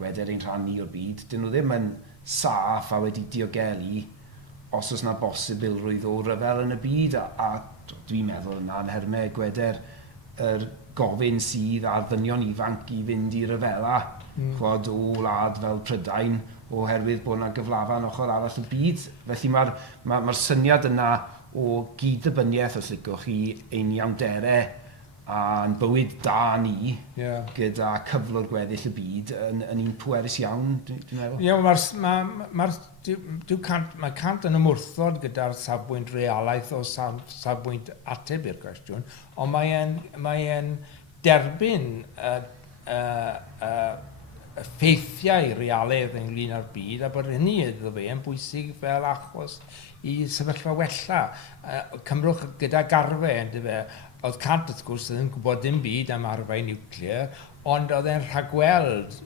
gweder ein rhan ni o'r byd, dyn nhw ddim yn saff a wedi diogelu os oes yna bosibilrwydd o ryfel yn y byd, a dwi'n meddwl yna'n hermau gweder yr gofyn sydd ar ddynion ifanc i fynd i ryfela, chwod o wlad fel Prydain, oherwydd bod yna gyflafan ochr arall y byd. Felly mae'r syniad yna o gyd-dybyniaeth, os licwch chi, ein iawnderau a'n bywyd da ni, gyda cyflwr gweddill y byd, yn un pwerus iawn, dwi'n meddwl. Mae Cant yn ymwrthod gyda'r safbwynt realaeth o safbwynt ateb i'r cwestiwn, ond mae e'n derbyn ffeithiau realaeth ynglyn â'r byd, a bod hynny iddo fe yn bwysig fel achos i sefyllfa wella. Cymrwch gyda garfau, ynddo fe, oedd Cant wrth gwrs yn gwybod dim byd am arfau niwclear, ond oedd e'n rhagweld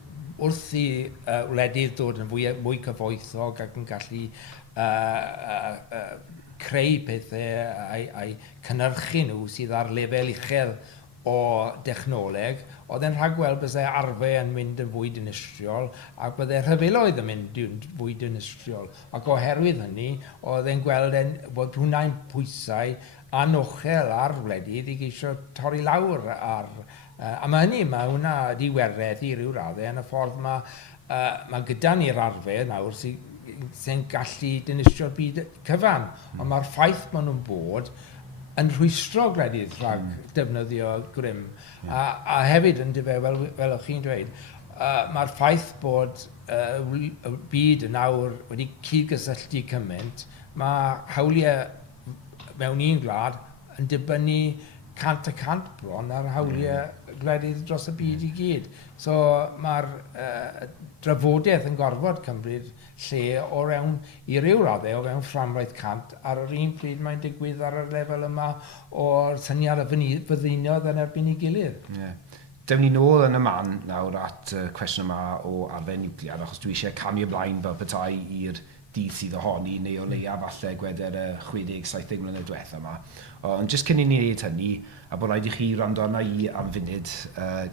wrth i wledydd dod yn mwy cyfoethog ac yn gallu creu pethau a'i cynnyrchu nhw sydd ar lefel uchel o dechnoleg, oedd e'n rhagweld byddai arfau yn mynd yn fwy dinistriol ac byddai rhyfeloedd yn mynd yn fwy dinistriol. Ac oherwydd hynny, oedd e'n gweld bod hwnna'n pwysau anochel ar wledydd i geisio torri lawr ar... a mae hwnna di werthu i ryw raddau yn y ffordd mae gyda ni'r arfer nawr sy'n gallu dinistrio'r byd cyfan. Ond mae'r ffaith maen nhw'n bod yn rhwystro gwledydd rhag defnyddio grym. A hefyd yn dyfe, fel o'ch chi'n dweud, mae'r ffaith bod y byd yn nawr wedi cydgysylltu cymaint, mae hawliau mewn un gwlad yn dibynnu 100% bron ar hawliau gwledydd dros y byd i gyd. So mae'r drafodaeth yn gorfod cymryd lle o rewn i ryw raddau o fewn fframwaith Cant ar yr un pryd mae'n digwydd ar y lefel yma o'r syniad y fyddinodd yn erbyn ei gilydd. Dewn ni nôl yn y man nawr at y cwestiwn yma o arfer niwclear, achos dwi eisiau camu ymlaen fel petai i'r dydd sydd ohoni, neu o leia falle gweder y 60-70 mlynedd diwethaf yma. Ond jyst cyn i ni wneud hynny, a bod rhaid i chi rando arna i am funud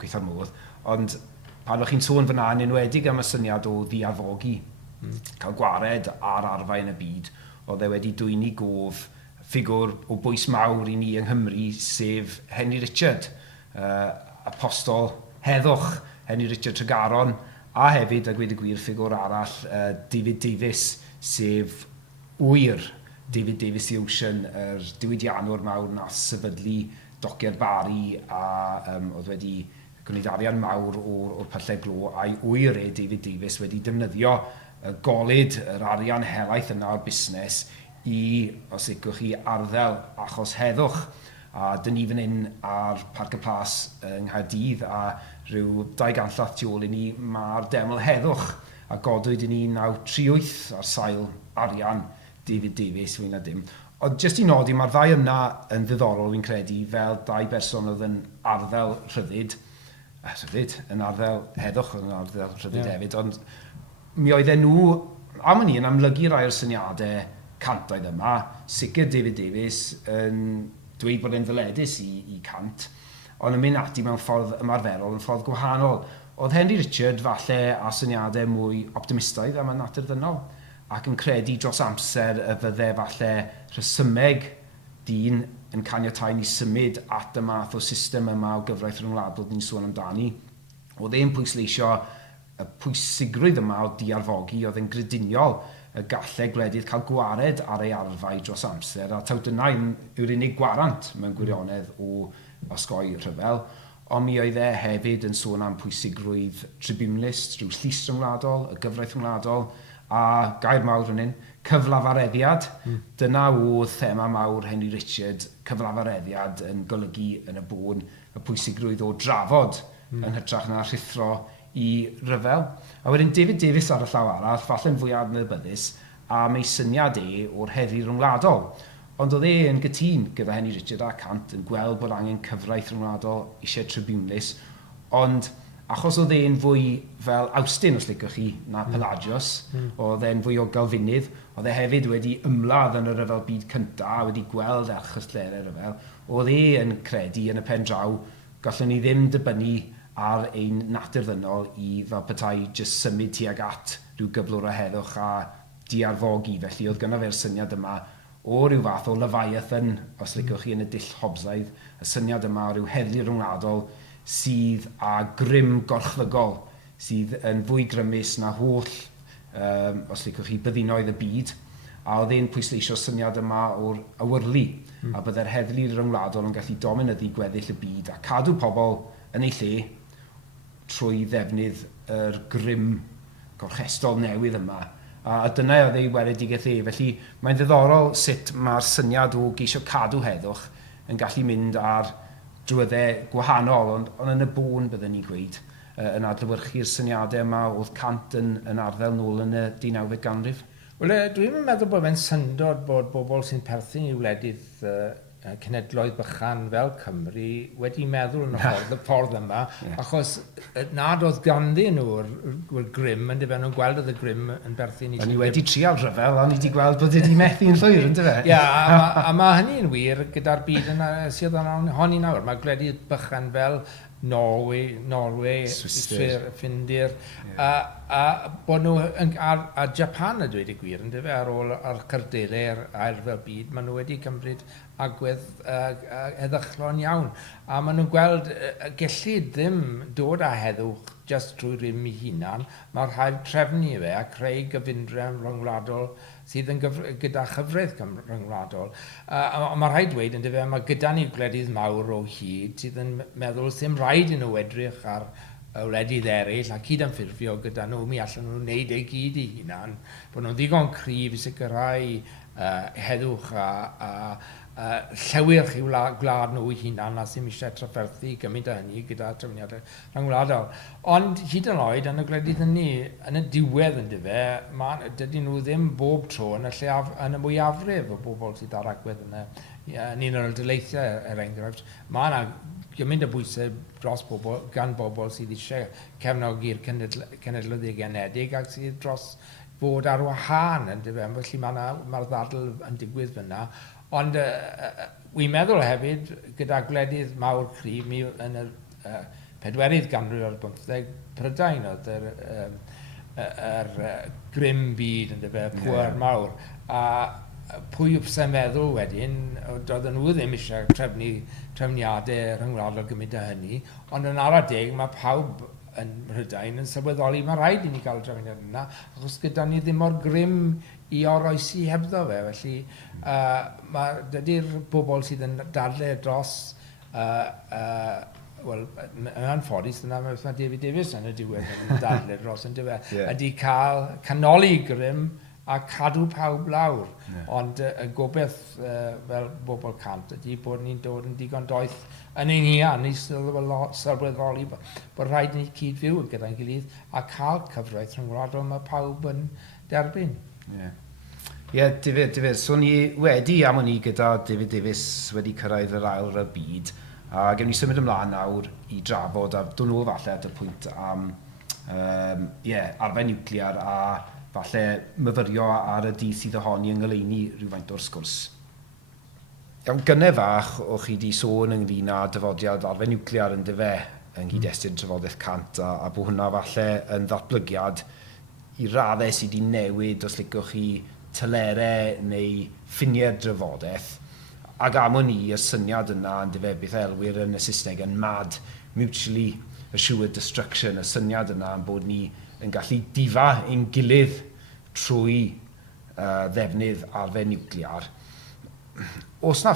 gweitha'r modd, ond pan o'ch chi'n sôn fyna yn enwedig am y syniad o ddiafogi, cael gwared ar arfau yn y byd, oedd e wedi dwyni gof ffigwr o bwys mawr i ni yng Nghymru, sef Henry Richard, apostol heddwch Henry Richard Tregaron, a hefyd, a gweud y gwir, ffigwr arall, David Davies, sef wyr David Davies the Ocean, yr diwydiannwr mawr na sefydlu docio'r Bari a oedd wedi gwneud arian mawr o'r pyllau glo, a'i wyr David Davies wedi defnyddio golyd yr arian helaeth yna o'r busnes i, os licwch chi, arddel achos heddwch. A dyn ni fan hyn ar Parc y Plas yng Nghaerdydd a rhyw 200 llath tu ôl i ni mae'r deml heddwch a godwyd i ni 1938 ar sail arian David Davies, fwy na dim. Ond jyst i nodi, mae'r ddau yna yn ddiddorol fi'n credu fel dau berson oedd yn arddel rhyddid, yn arddel heddwch, yn arddel rhyddid hefyd, ond mi oedden nhw, am hynny, yn amlygu rai o'r syniadau cantaidd yma, sicr David Davies yn dweud bod e'n ddyledus i Cant, ond yn mynd ati mewn ffordd ymarferol, yn ffordd gwahanol. Oedd Henry Richard falle a syniadau mwy optimistaidd am y natur ddynol, ac yn credu dros amser y fydde falle rhesymeg dyn yn caniatáu ni symud at y math o system yma o gyfraith rhyngwladol ni'n sôn amdani. Oedd e'n pwysleisio y pwysigrwydd yma o diarfogi, oedd e'n grediniol y gallai gwledydd cael gwared ar ei arfau dros amser, a taw dyna yw'r unig gwarant mewn gwirionedd o osgoi rhyfel, ond mi oedd e hefyd yn sôn am pwysigrwydd tribunalist, rhyw llys rhyngwladol, y gyfraith rhyngwladol, a gair mawr yn hyn, cyflafareddiad. Dyna oedd thema mawr Henry Richard, cyflafareddiad yn golygu yn y bôn y pwysigrwydd o drafod yn hytrach na rhithro i ryfel. A wedyn David Davies ar y llaw arall, falle'n fwy adnabyddus, a mae syniad o'r heddi rhyngwladol. Ond oedd yn gytun gyda Henry Richard a Cant yn gweld bod angen cyfraith rhyngwladol eisiau tribunalus, ond achos oedd e'n fwy fel Awstyn, os licwch chi, na Pelagios, oedd e'n fwy o galfunydd, oedd e hefyd wedi ymladd yn y ryfel byd cyntaf, wedi gweld erchystlau'r ryfel, oedd e'n credu yn y pen draw, gallwn ni ddim dibynnu ar ein natur ddynol i fel petai jyst symud tuag at rhyw gyflwr o heddwch a diarfogi. Felly oedd gynno fe'r syniad yma o ryw fath o Leviathan, os licwch chi yn y dull hobsaidd, y syniad yma o ryw heddlu rhwngwladol sydd â grym gorchfygol, sydd yn fwy grymus na holl, os licwch chi, byddinoedd y byd. A oedd e'n pwysleisio syniad yma o'r awyrlu, a byddai'r heddlu rhwngwladol yn gallu dominyddu gweddill y byd a cadw pobl yn ei lle trwy ddefnydd yr grym gorchestol newydd yma. A dyna oedd ei weledigaeth e. Felly mae'n ddiddorol sut mae'r syniad o geisio cadw heddwch yn gallu mynd ar drwyddau gwahanol, ond yn y bôn byddwn ni'n gweud, yn adlewyrchu'r syniadau yma oedd cant yn arddel nôl yn y 19th ganrif. Wel, dwi'n meddwl bod fe'n syndod bod bobl sy'n perthyn i wledydd cenedloedd bychan fel Cymru wedi meddwl yn y ffordd yma, achos nad oedd ganddyn nhw'r grym, yn dyfa nhw'n gweld oedd y grym yn berthyn i... A ni wedi trial rhyfel, a ni wedi gweld bod wedi methu yn llwyr, yn dyfa? Ia, a mae hynny'n wir gyda'r byd sydd yn honni nawr. Mae gwledydd bychan fel Norway, Ystyr, Ffindir, a bod nhw, a Japan a dweud y gwir, yn dyfa, ar ôl ar cyrdelau'r ail fel byd, maen nhw wedi cymryd agwedd heddychlon iawn. A maen nhw'n gweld gellu ddim dod â heddwch just drwy rym i hunan. Mae'r rhaid trefnu fe a creu gyfundrefn rhyngwladol sydd yn gyda chyfredd rhyngwladol. Mae'r rhaid dweud yn dyfa, mae gyda ni gwledydd mawr o hyd sydd yn meddwl sy'n rhaid i nhw edrych ar wledydd eraill a cyd-ymffurfio gyda nhw, mi allan nhw'n wneud ei gyd i hunan, bod nhw'n ddigon cryf i sicrhau heddwch a llewyrch i'w gwlad nhw i hunan a sy'n eisiau trafferthu gymaint o hynny gyda trefniadau rhyngwladol. Ond hyd yn oed yn y gwledydd hynny, yn y diwedd yn dyfe, dydyn nhw ddim bob tro yn y mwyafrif o bobl sydd ar agwedd yn un o'r dyleithiau enghraifft. Mae yna gymaint o bwysau dros bobl, gan bobl sydd eisiau cefnogi'r cenedloedd genedig ac sydd dros fod ar wahân yn dyfe. Felly mae'r ddadl yn digwydd fyna. Ond wi'n meddwl hefyd, gyda gwledydd mawr cryf, mi yn y 4th ganrif ar 15, Prydain oedd yr grym byd yn dyfa, pŵer mawr. A pwy sy'n meddwl wedyn, doedden nhw ddim eisiau trefniadau rhyngwladol gymaint o hynny, ond yn ara deg mae pawb yn Prydain yn sylweddoli, mae rhaid i ni gael trefniad yna, achos gyda ni ddim o'r grym i oroesi hebddo fe. Felly, dydy'r bobl sydd yn dadlau dros, wel, yn anffodus, dyna mae David Davies yn y diwedd yn dadlau dros yn dyfa, ydy cael canoli grym a cadw pawb lawr. Ond y gobeith fel bobl cant ydy bod ni'n dod yn digon doeth yn ein huan i sylweddoli bod rhaid ni cyd-fyw gyda'n gilydd a cael cyfraith rhyngwladol mae pawb yn derbyn. Ie, difyr. So ni wedi am o'n i gyda David Davies wedi cyrraedd yr ail y byd, a gen ni symud ymlaen nawr i drafod, a dod nhw falle at y pwynt am arbenigwr a falle myfyrio ar y dydd sydd ohoni yn ngoleuni rhywfaint o'r sgwrs. Iawn, gynnau fach o chi wedi sôn ynglyn â dyfodiad arbenigwr yn dyfe yng nghyd-destun trafodaeth cant, a bod hwnna falle yn ddatblygiad i raddau sydd wedi newid os licwch chi tylerau neu ffiniau'r drafodaeth. Ac am o'n i, y syniad yna yn dyfe beth elwyr yn y Saesneg yn mad, mutually assured destruction, y syniad yna yn bod ni yn gallu difa ein gilydd trwy ddefnydd arbenigwr. Oes na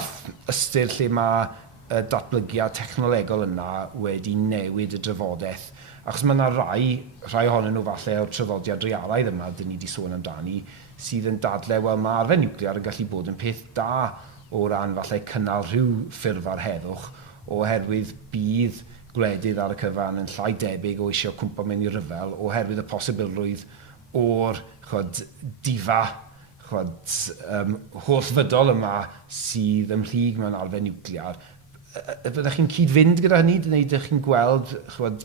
ystyr lle mae datblygiad technolegol yna wedi newid y drafodaeth, achos mae yna rai ohonyn nhw falle o'r traddodiad realaidd yma dyn ni wedi sôn amdani, sydd yn dadlau, wel, mae arbenigwr yn gallu bod yn peth da o ran falle cynnal rhyw ffurf ar heddwch, oherwydd bydd gwledydd ar y cyfan yn llai debyg o eisiau cwmpa mewn i ryfel, oherwydd y posibilrwydd o'r difa hollfydol yma sydd ymhlug mewn arbenigwr. Byddech chi'n cyd-fynd gyda hynny, neu ydych chi'n gweld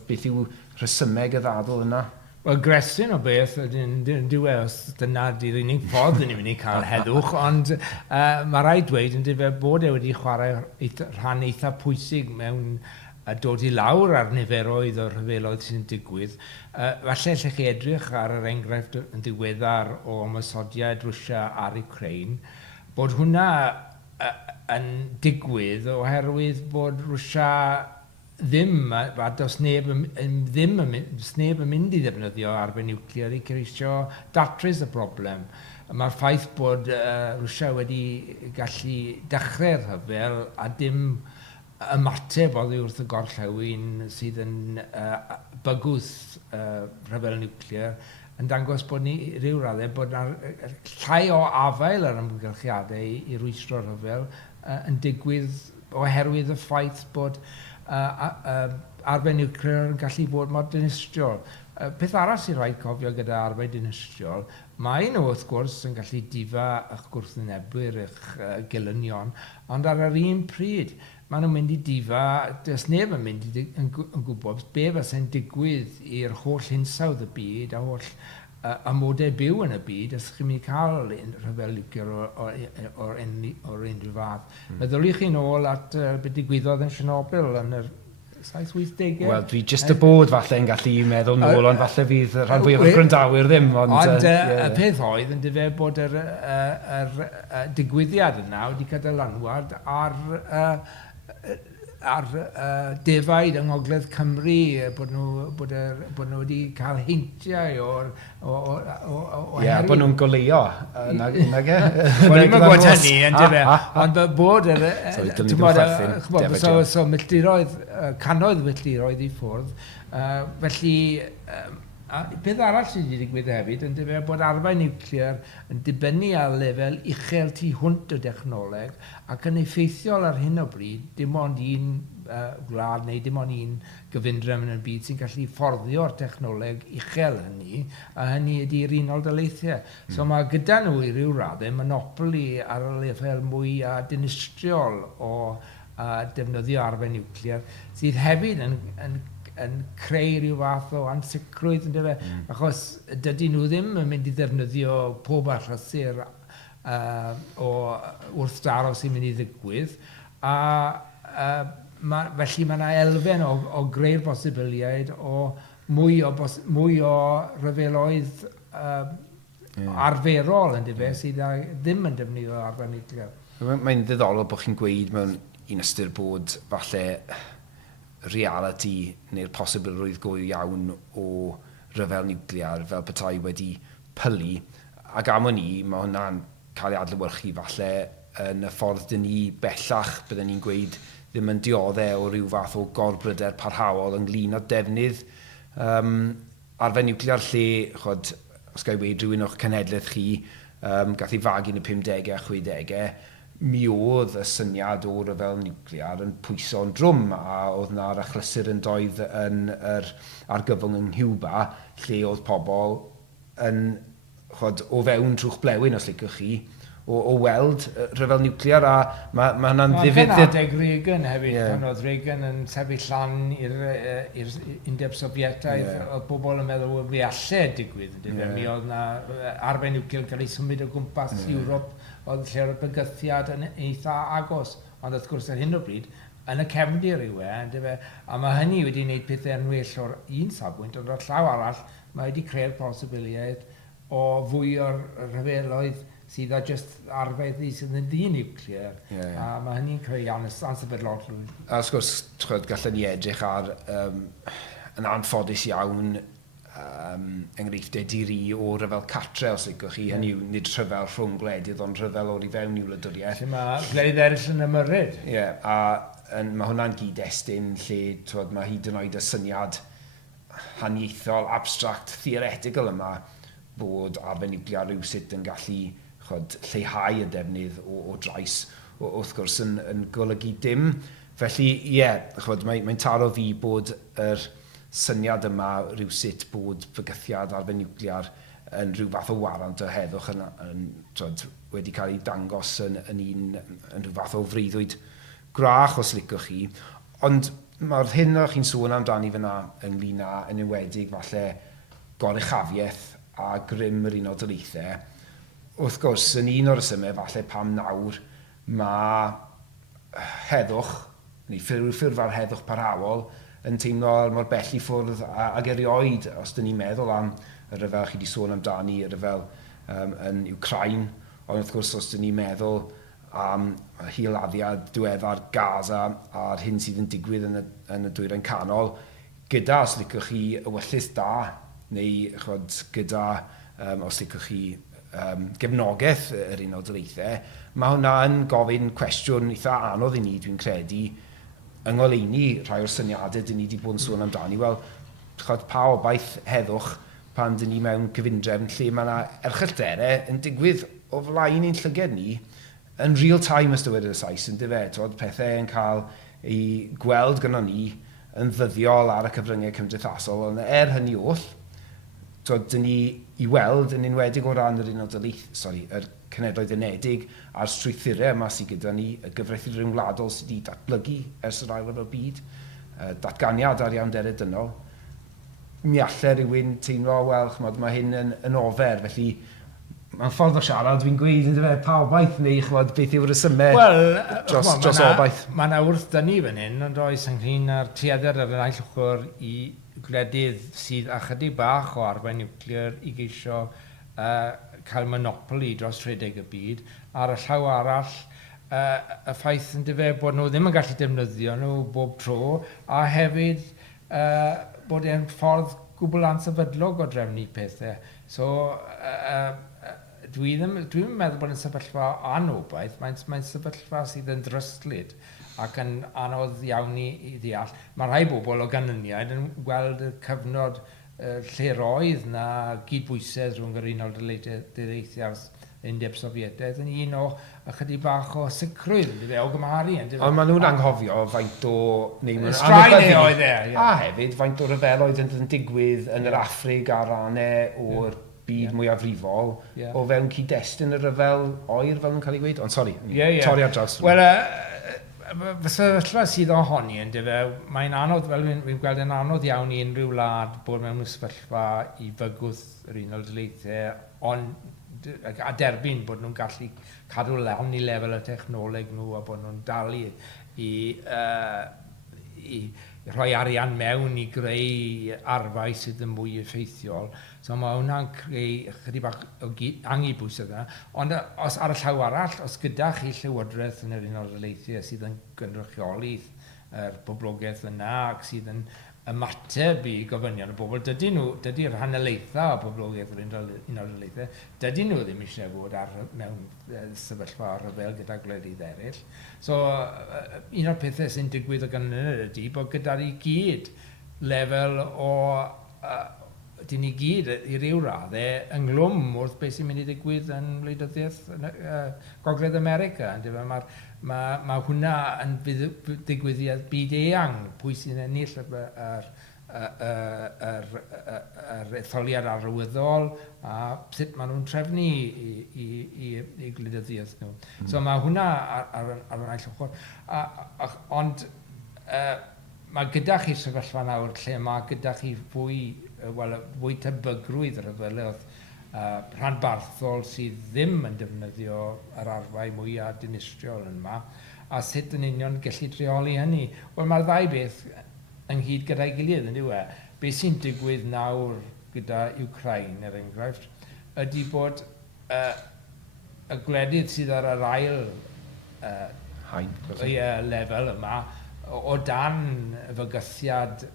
beth yw rhesymeg y ddadl yna? Wel, gresyn o beth, yn diwedd, os dyna di'r unig ffordd yn mynd i cael heddwch, ond mae rhaid dweud yn dweud bod wedi chwarae rhan eitha pwysig mewn dod i lawr ar niferoedd o rhyfeloedd sy'n digwydd. Falle allech chi edrych ar yr enghraifft yn ddiweddar o ymosodiad Rwsia ar Ukraine, bod hwnna yn digwydd oherwydd bod Rwsia ddim, a does neb yn mynd i ddefnyddio arben niwclear i ceisio datrys y broblem. Mae'r ffaith bod Rwsia wedi gallu dechrau'r rhyfel a dim ymateb oddi wrth y gorllewin sydd yn bygwth rhyfel niwclear yn dangos bod ni rhyw raddau bod llai o afael ar ymgylchiadau i rwystro'r rhyfel yn digwydd oherwydd y ffaith bod arben niwclear yn gallu bod mor dinistriol. Peth arall sy'n rhaid cofio gyda arben dinistriol, mae nhw wrth gwrs yn gallu difa eich gwrthwynebwyr, eich gilynion, ond ar yr un pryd, maen nhw'n mynd i difa, does neb yn mynd yn gwybod be fysa'n digwydd i'r holl hinsawdd y byd a holl amodau byw yn y byd os chi'n mynd i cael rhyfel niwclear o'r unrhyw fath. Meddyliwch chi'n ôl at beth digwyddodd yn Chernobyl yn yr 70-80au. Wel, dwi jyst y bod falle yn gallu meddwl nôl, ond falle fydd rhan fwyaf o'r gwrandawyr ddim. Ond y peth oedd yn dyfe bod yr digwyddiad yna wedi cadalanwad ar defaid yng Ngogledd Cymru bod nhw wedi cael heintiau o Ie, bod nhw'n goleo. Wel, ddim yn gwybod hynny, yn dyfe. Ond bod so milltiroedd, canoedd milltiroedd i ffwrdd. Felly, beth arall sydd wedi digwydd hefyd yn dyfe bod arfen niwclear yn dibynnu ar lefel uchel tu hwnt o dechnoleg ac yn effeithiol ar hyn o bryd, dim ond un gwlad neu dim ond un gyfundrym yn y byd sy'n gallu fforddi'r technoleg uchel hynny, a hynny ydy'r Unol Daleithiau. So mae gyda nhw i ryw raddau monopoli ar y lefel mwy dinistriol o defnyddio arfen niwclear sydd hefyd yn creu rhyw fath o ansicrwydd yn dyfe, achos dydy nhw ddim yn mynd i ddefnyddio pob achlysur o wrthdaro sy'n mynd i ddigwydd, felly mae yna elfen o greu'r posibiliaid o mwy o ryfeloedd arferol yn dyfe sydd ddim yn defnyddio arfen niwclear. Mae'n ddiddorol bod chi'n gweud mewn un ystyr bod falle reality neu'r posibilrwydd go iawn o ryfel niwclear fel petai wedi pylu, ac am o'n i, mae hwnna'n cael ei adlewyrchu falle yn y ffordd dyn ni bellach byddwn ni'n gweud ddim yn dioddau o ryw fath o gorbryder parhaol ynglyn â defnydd arfen niwclear lle, os gael ei weid rhywun o'ch cenhedlaeth chi, gath ei fagu yn y 50au a 60au, mi oedd y syniad o ryfel niwclear yn pwyso yn drwm, a oedd na'r achlysur yn doedd yn argyfwng yng Nghiwba, lle oedd pobl yn, o fewn trwch blewyn os licwch chi, o weld ryfel niwclear, a mae hwnna'n ddifydd... Mae'n adeg Reagan hefyd, pan oedd Reagan yn sefyll lan i'r Undeb Sofietaidd, oedd bobl yn meddwl oedd fi allai digwydd. Mi oedd na arfen niwclear cael ei symud o gwmpas Ewrop, oedd lle o'r bygythiad yn eitha agos, ond wrth gwrs ar hyn o bryd, yn y cefndir yw a mae hynny wedi gwneud pethau well o'r un safbwynt, ond o'r llaw arall, mae wedi creu'r posibiliaid o fwy o'r rhyfeloedd sydd â just arfeddi sydd yn ddiniwclear, a mae hynny'n creu ansefydlodrwydd. A wrth gwrs, gallen ni edrych ar yn anffodus iawn enghreifftiau diri o ryfel cartre, os ydych chi, hynny yw nid rhyfel rhwng gwledydd, ond rhyfel o'r i fewn i'w wladwriaeth. Mae gwledydd eraill yn ymyrryd. Ie, a mae hwnna'n gyd-destun lle mae hyd yn oed y syniad haniaethol, abstract, theoretical yma bod arfen niwclear rywsut yn gallu lleihau y defnydd o drais, wrth gwrs yn golygu dim. Felly, mae'n taro fi bod yr syniad yma rywsut bod bygythiad arfen niwclear yn rhyw fath o warant o heddwch wedi cael ei dangos yn rhyw fath o freuddwyd gwrach os licwch chi. Ond mae'r hyn o'ch chi'n sôn amdani fyna ynglyn â yn enwedig falle goruchafiaeth a grym yr Unol Daleithiau. Wrth gwrs, yn un o'r ysymau falle pam nawr mae heddwch, neu ffurfar heddwch parhaol, yn teimlo mor bell i ffwrdd ag erioed os dyn ni'n meddwl am y ryfel chi wedi sôn amdani, y ryfel yn Ukraine, ond wrth gwrs os dyn ni'n meddwl am hiladdiad diweddar Gaza a'r hyn sydd yn digwydd yn y dwyrain canol, gyda os licwch chi ewyllus da, neu gyda os licwch chi gefnogaeth yr Unol Daleithiau, mae hwnna yn gofyn cwestiwn eitha anodd i ni, dwi'n credu, yng ngoleuni rhai o'r syniadau dyn ni wedi bod yn sôn amdani. Wel, pa obaith heddwch pan dyn ni mewn cyfundrefn lle mae yna erchyllderau yn digwydd o flaen ein llyged ni yn real time ystywed y Saes yn dyfe. Pethau yn cael ei gweld gyda ni yn ddyddiol ar y cyfryngau cymdeithasol, ond hynny oll, dyn ni i weld yn enwedig o ran yr Unol Daleithiau, yr Cenhedloedd Unedig a'r strwythurau yma sydd gyda ni, y gyfreithiwr ryngwladol sydd wedi datblygu ers yr ail ryfel byd, datganiad ar iawnderau dynol. Mi allai rhywun teimlo, wel, mae hyn yn ofer, felly mae'n ffordd o siarad, dwi'n gweud yn dyfe pa obaith neu beth yw'r ysymau dros obaith. Mae'n wrth dyn ni fan hyn, ond oes ynglyn â'r tuedder ar yr aill ochr i gwledydd sydd ychydig bach o arbenigwr i geisio cael monopoli dros rhedeg y byd, ar y llaw arall y ffaith yn dyfe bod nhw ddim yn gallu defnyddio nhw bob tro, a hefyd bod e'n ffordd gwbl ansefydlog o drefnu pethau. So, dwi'n meddwl bod yn sefyllfa anobaith, mae'n sefyllfa sydd yn drystlyd ac yn anodd iawn i ddeall. Mae rhai bobl o ganlyniad yn gweld y cyfnod lle roedd na gydbwysedd rhwng yr Unol Daleithiau a'r Undeb Sofietaidd yn un o ychydig bach o sicrwydd, o gymharu. Ond maen nhw'n anghofio faint o... straen oedd e. A hefyd faint o ryfeloedd yn digwydd yn yr Affrig a rannau o'r byd mwyafrifol o fewn cyd-destun y ryfel oer fel yn cael ei gweud. Ond sori, torri ar draws. Wel, fy sefyllfa sydd ohoni yn dyfe, mae'n anodd, fel fi'n gweld yn anodd iawn i unrhyw wlad bod mewn sefyllfa i fygwth yr Unol Daleithiau, ond a derbyn bod nhw'n gallu cadw lawn i lefel y technoleg nhw a bod nhw'n dal i rhoi arian mewn i greu arfau sydd yn mwy effeithiol. So mae hwnna'n creu chydig bach o anghybwys yna. Ond os ar y llaw arall, os gyda chi llywodraeth yn yr Unol Daleithiau sydd yn gynrychioli yr boblogaeth yna ac sydd yn ymateb i gofynion y bobl, dydy'r hanelaethau o boblogaeth yr Unol Daleithiau, dydyn nhw ddim eisiau bod mewn sefyllfa rhyfel gyda gwledydd eraill. So, un o'r pethau sy'n digwydd o ganlyniad ydy bod gyda'r i gyd lefel o dyn ni gyd i ryw raddau ynglwm wrth beth sy'n mynd i digwydd yn wleidyddiaeth Gogledd America. Mae hwnna yn digwyddiad byd-eang, pwy sy'n ennill yr etholiad arwyddol a sut maen nhw'n trefnu i gwleidyddiaeth nhw. So mae hwnna ar yr aill ochr. Ond mae gyda chi sefyllfa nawr lle mae gyda chi fwy tebygrwydd ryfeloedd rhanbarthol sydd ddim yn defnyddio yr arfau mwyaf dinistriol yma, a sut yn union gallu treoli hynny. Wel, mae'r ddau beth ynghyd gyda'i gilydd, yn diwe. Beth sy'n digwydd nawr gyda Ukraine, er enghraifft, ydy bod y gwledydd sydd ar yr ail lefel yma, o dan y fygythiad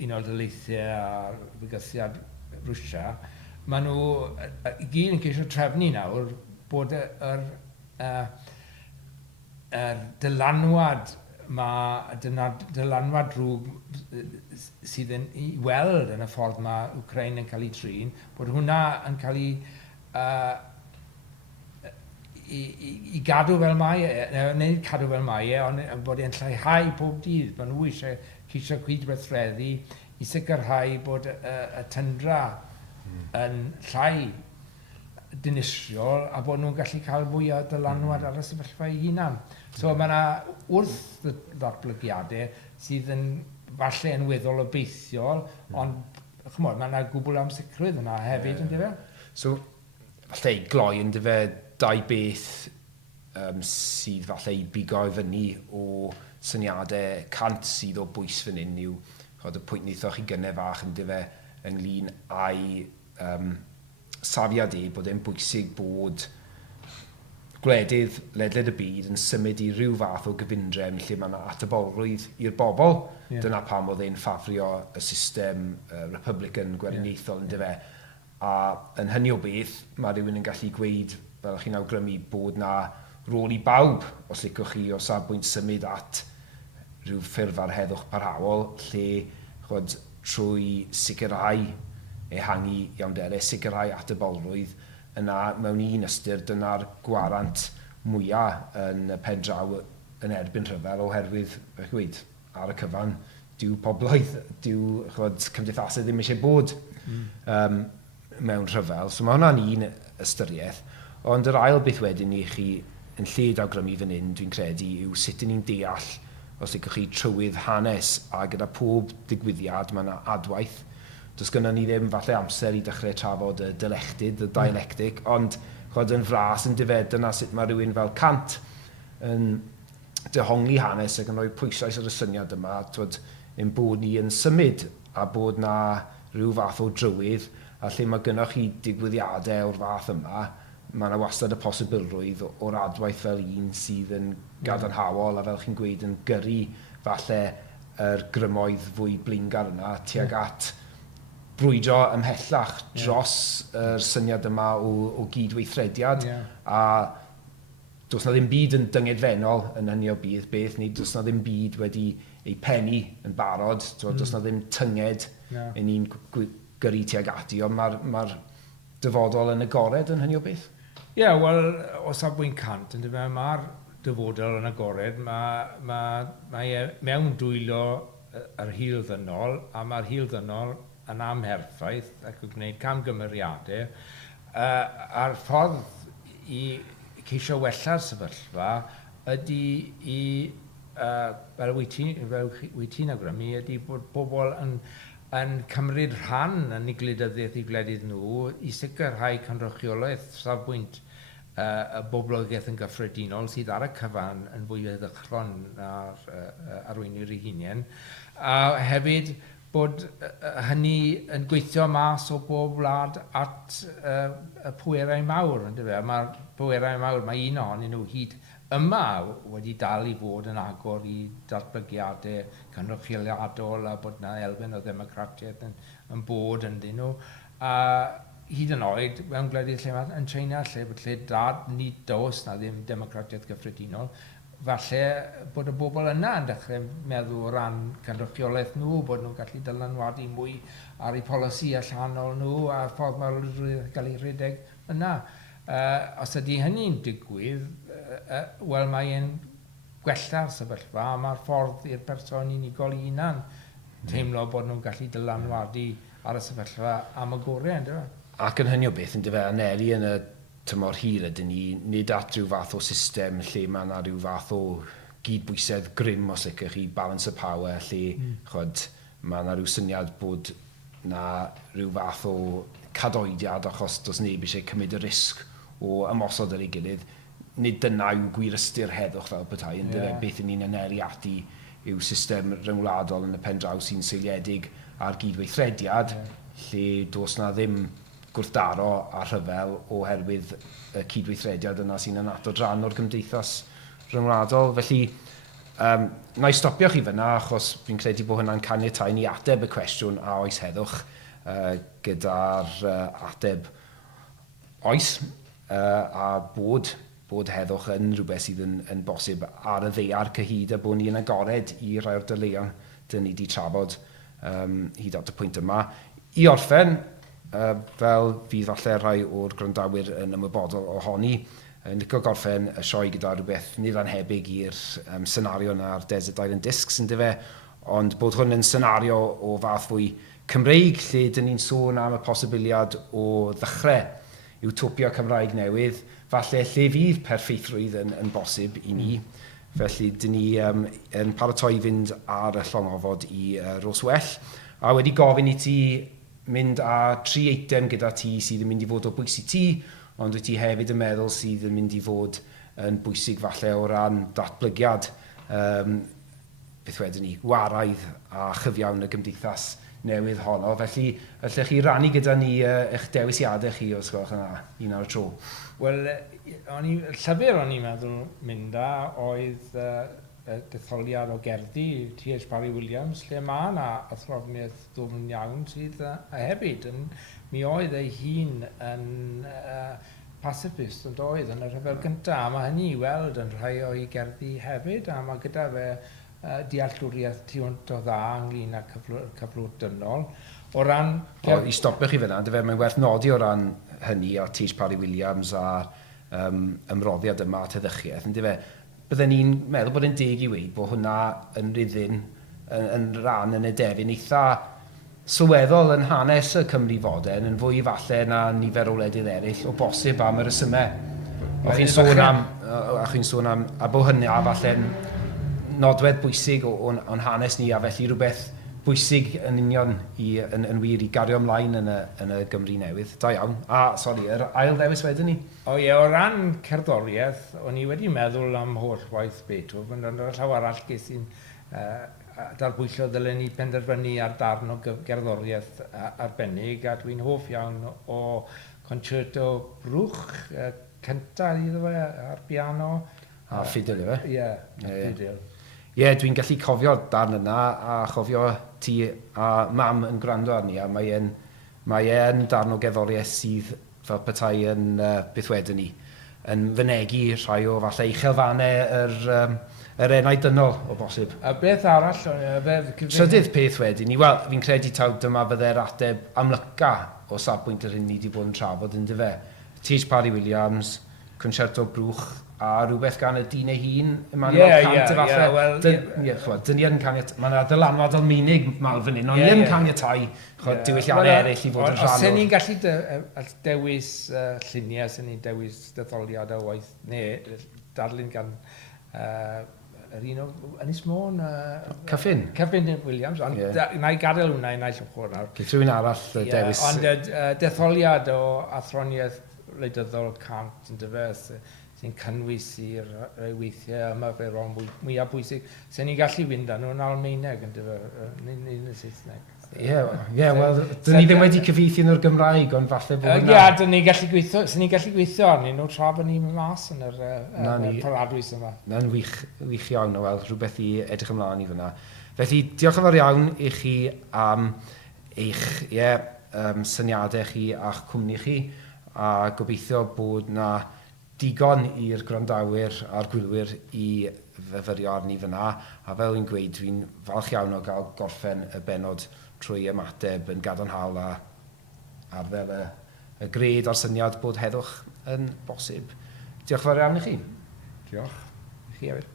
Unol Daleithiau a'r fygythiad Rwsia, maen nhw i gyd yn ceisio trefnu nawr bod yr dylanwad dylanwad drwg sydd yn i weld yn y ffordd mae Ukraine yn cael ei trin, bod hwnna yn cael i gadw fel mae neu cadw fel mae ond bod e'n lleihau pob dydd. Maen nhw eisiau ceisio cydweithredu i sicrhau bod y tyndra yn llai dinistriol a bod nhw'n gallu cael fwy o dylanwad ar y sefyllfa ei hunan. So mae yna wrth y ddatblygiadau sydd yn falle yn weddol obeithiol, ond chymod, mae yna gwbl amsicrwydd yna hefyd yn dyfa. So, falle i gloi yn dyfa dau beth sydd falle i bigo i fyny o syniadau cant sydd o bwys fan hyn yw y pwynt neithoch chi gynnau fach yn dyfa ynglyn â'i safiad bod e'n bwysig bod gwledydd ledled y byd yn symud i ryw fath o gyfundrefn lle mae yna atebolrwydd i'r bobl. Dyna pam oedd e'n ffafrio y system Republican gweriniaethol yn dyfa. A yn hynny o beth, mae rhywun yn gallu gweud, fel chi'n awgrymu, bod na rôl i bawb, os licwch chi, o safbwynt symud at rhyw ffurf ar heddwch parhaol, lle trwy sicrhau ehangu iawnderau, sicrhau atebolrwydd, yna mewn un ystyr dyna'r gwarant mwyaf yn y pen draw yn erbyn rhyfel oherwydd, ar y cyfan, dyw pobloedd, dyw cymdeithasau ddim eisiau bod mewn rhyfel. So mae hwnna'n un ystyriaeth. Ond yr ail beth wedyn i chi yn lled awgrymu fan hyn, dwi'n credu, yw sut ni'n deall os ydych chi trywydd hanes a gyda pob digwyddiad mae yna adwaith. Does gynnon ni ddim falle amser i dechrau trafod y dylechdyd, y dialectic, ond yn fras yn dyfed dyna sut mae rhywun fel Cant yn dehongli hanes ac yn rhoi pwyslais ar y syniad yma, ein bod ni yn symud a bod na rhyw fath o drywydd a lle mae gynnwch chi digwyddiadau o'r fath yma, mae yna wastad y posibilrwydd o'r adwaith fel un sydd yn gadarnhaol a fel chi'n gweud yn gyrru falle yr grymoedd fwy blingar yna tuag at brwydro ymhellach dros yr syniad yma o gydweithrediad a does na ddim byd yn dyngedfennol yn hynny o beth, neu does na ddim byd wedi ei pennu yn barod, does na ddim tynged yn ni'n gyrru tuag ati, ond mae'r dyfodol yn agored yn hynny o beth. Wel, o safbwynt Cant, mae'r dyfodol yn agored, mae mewn dwylo yr hil ddynol, a mae'r hil ddynol yn amherffaith ac yn gwneud camgymeriadau. A'r ffordd i ceisio wella'r sefyllfa ydy i, fel wyt ti'n awgrymu, ydy bod bobl yn cymryd rhan yn eu gwleidyddiaeth i gwledydd nhw i sicrhau cynrychiolaeth safbwynt y boblogaeth yn gyffredinol sydd ar y cyfan yn fwy eddychron na'r arweinwyr ei hunain. A hefyd bod hynny yn gweithio mas o bob wlad at y pwerau mawr. Mae'r pwerau mawr, mae un ohonyn nhw hyd yma wedi dal i fod yn agor i datblygiadau cynrychioliadol a bod yna elfen o ddemocratiaeth yn bod ynddyn nhw. A hyd yn oed, mewn gwledydd lle yn China, lle dad nid dos na ddim democratiaeth gyffredinol, falle bod y bobl yna yn dechrau meddwl o ran cynrychiolaeth nhw, bod nhw'n gallu dylanwadu mwy ar eu polisi allanol nhw a ffordd mae'n cael ei rhedeg yna. Os ydy hynny'n digwydd, wel mae'n gwella'r sefyllfa a mae'r ffordd i'r person unigol i hunan teimlo bod nhw'n gallu dylanwadu ar y sefyllfa am y gorau. Ac yn hynny o beth yn anelu yn y tymor hir ydyn ni, nid at rhyw fath o system lle mae yna rhyw fath o gydbwysedd grym os licwch chi, balance of power, lle mae yna rhyw syniad bod yna rhyw fath o cadoediad achos does neb eisiau cymryd y risg o ymosod ar ei gilydd. Nid dyna yw gwir ystyr heddwch fel petai, beth ni'n anelu ati yw system ryngwladol yn y pen draw sy'n seiliedig ar gydweithrediad, lle does na ddim gwrthdaro a rhyfel oherwydd y cydweithrediad yna sy'n yn atod rhan o'r gymdeithas ryngwladol. Felly, na i stopio chi fyna achos fi'n credu bod hynna'n caniatáu ni ateb y cwestiwn a oes heddwch gyda'r ateb oes a bod heddwch yn rhywbeth sydd yn bosib ar y ddeiar cyhyd a bod ni yn agored i rai o'r dyleuon dyn ni wedi trafod hyd at y pwynt yma. I orffen, fel fydd falle rhai o'r gwrandawyr yn ymwybodol ohoni, yn licio gorffen y sioe gyda rhywbeth nid anhebyg i'r senario na'r Desert Island Discs yn dyfe, ond bod hwn yn senario o fath fwy Cymreig, lle dyn ni'n sôn am y posibiliad o ddechrau utopia Cymraeg newydd, falle lle fydd perffeithrwydd yn bosib i ni. Felly, dyn ni yn paratoi fynd ar y llongofod i Roswell, a wedi gofyn i ti mynd â 3 eitem gyda ti sydd yn mynd i fod o bwys i ti, ond wyt ti hefyd yn meddwl sydd yn mynd i fod yn bwysig falle o ran datblygiad beth wedyn ni, waraidd a chyfiawn y gymdeithas newydd honno. Felly, allech chi rannu gyda ni eich dewisiadau chi os gwelwch yna un ar y tro. Wel, llyfr o'n i'n meddwl mynd â oedd detholiad o gerddi T.H. Parry Williams, lle mae yna athroniaeth ddwfn iawn sydd hefyd. Mi oedd ei hun yn pacifist yn doedd yn y rhyfel gyntaf. Mae hynny i weld yn rhai o'i gerddi hefyd, a mae gyda fe dealltwriaeth tu hwnt o dda ynglyn â cyflwr dynol. O ran... I stopio chi fyna, mae'n werth nodi o ran hynny a T.H. Parry Williams a'r ymroddiad yma at heddychiaeth. Byddwn ni'n meddwl bod e'n deg i weid bod hwnna yn ryddyn yn rhan yn y deryn eitha sylweddol yn hanes y Cymru foden yn fwy falle na nifer o wledydd eraill o bosib am y resymau. O'ch chi'n sôn am a bod hynny a falle'n nodwedd bwysig o'n hanes ni a felly rhywbeth bwysig yn union yn wir i gario ymlaen yn y Gymru newydd. Da iawn. A, sori, yr ail ddewis wedyn ni? O ie, o ran cerddoriaeth, o'n i wedi meddwl am holl waith Beethoven, ond yr llaw arall ges i'n darbwyllo ddylen ni penderfynu ar darn o gerddoriaeth arbennig, a dwi'n hoff iawn o concerto brwch, cynta iddo fe, ar piano. A ffidil yw e? Ie, ffidil. Ie, dwi'n gallu cofio darn yna a chofio ti a mam yn gwrando arni a mae e'n darn o gerddoriaeth sydd fel petai yn beth wedyn ni yn fynegu rhai o falle uchelfannau yr enau dynol o bosib. A beth arall? Trydydd peth wedyn ni, wel, fi'n credu taw dyma fydde'r ateb amlyca o safbwynt yr hyn ni wedi bod yn trafod yn dyfe. T.H. Parry Williams, concerto brwch, a rhywbeth gan y dyn ei hun, Emmanuel Cant efallai. Dyn ni yn caniatau, mae'n dylanwad o'n menig mal fan hyn, ond ni yn caniatau diwylliannau eraill i fod yn rhan o... Os ni'n gallu dewis lluniau, os ni'n dewis detholiad o waith, neu darlun gan yr un o Ynys Môn... Cyffin. Cyffin Williams, ond na i gadael hwnna i naill ochr nawr. Cyff rhywun arall dewis... Ond detholiad o Athroniaeth Gwleidyddol Cant yn dyfes, sy'n cynnwys i'r weithiau ymaferol mwyaf bwysig. Se'n ni'n gallu fynd â nhw'n Almaeneg yn neu yn y Saesneg. Ie, wel, dyn ni ddim wedi cyfeithu nhw'r Gymraeg, ond falle bod hwnna... Ie, dyn ni'n gallu gweithio arnyn nhw tra bod ni'n mas yn yr paradwys yma. Na'n wych iawn, wel, rhywbeth i edrych ymlaen i fyna. Felly, diolch yn fawr iawn i chi am eich syniadau chi a'ch cwmni chi, a gobeithio bod na digon i'r gwrandawyr a'r gwylwyr i fyfyrio arni fyna, a fel yn gweud, dwi'n falch iawn o gael gorffen y bennod trwy ymateb yn gadarnhaol ar fel y gred a'r syniad bod heddwch yn bosib. Diolch fawr iawn i chi. Diolch. I chi hefyd.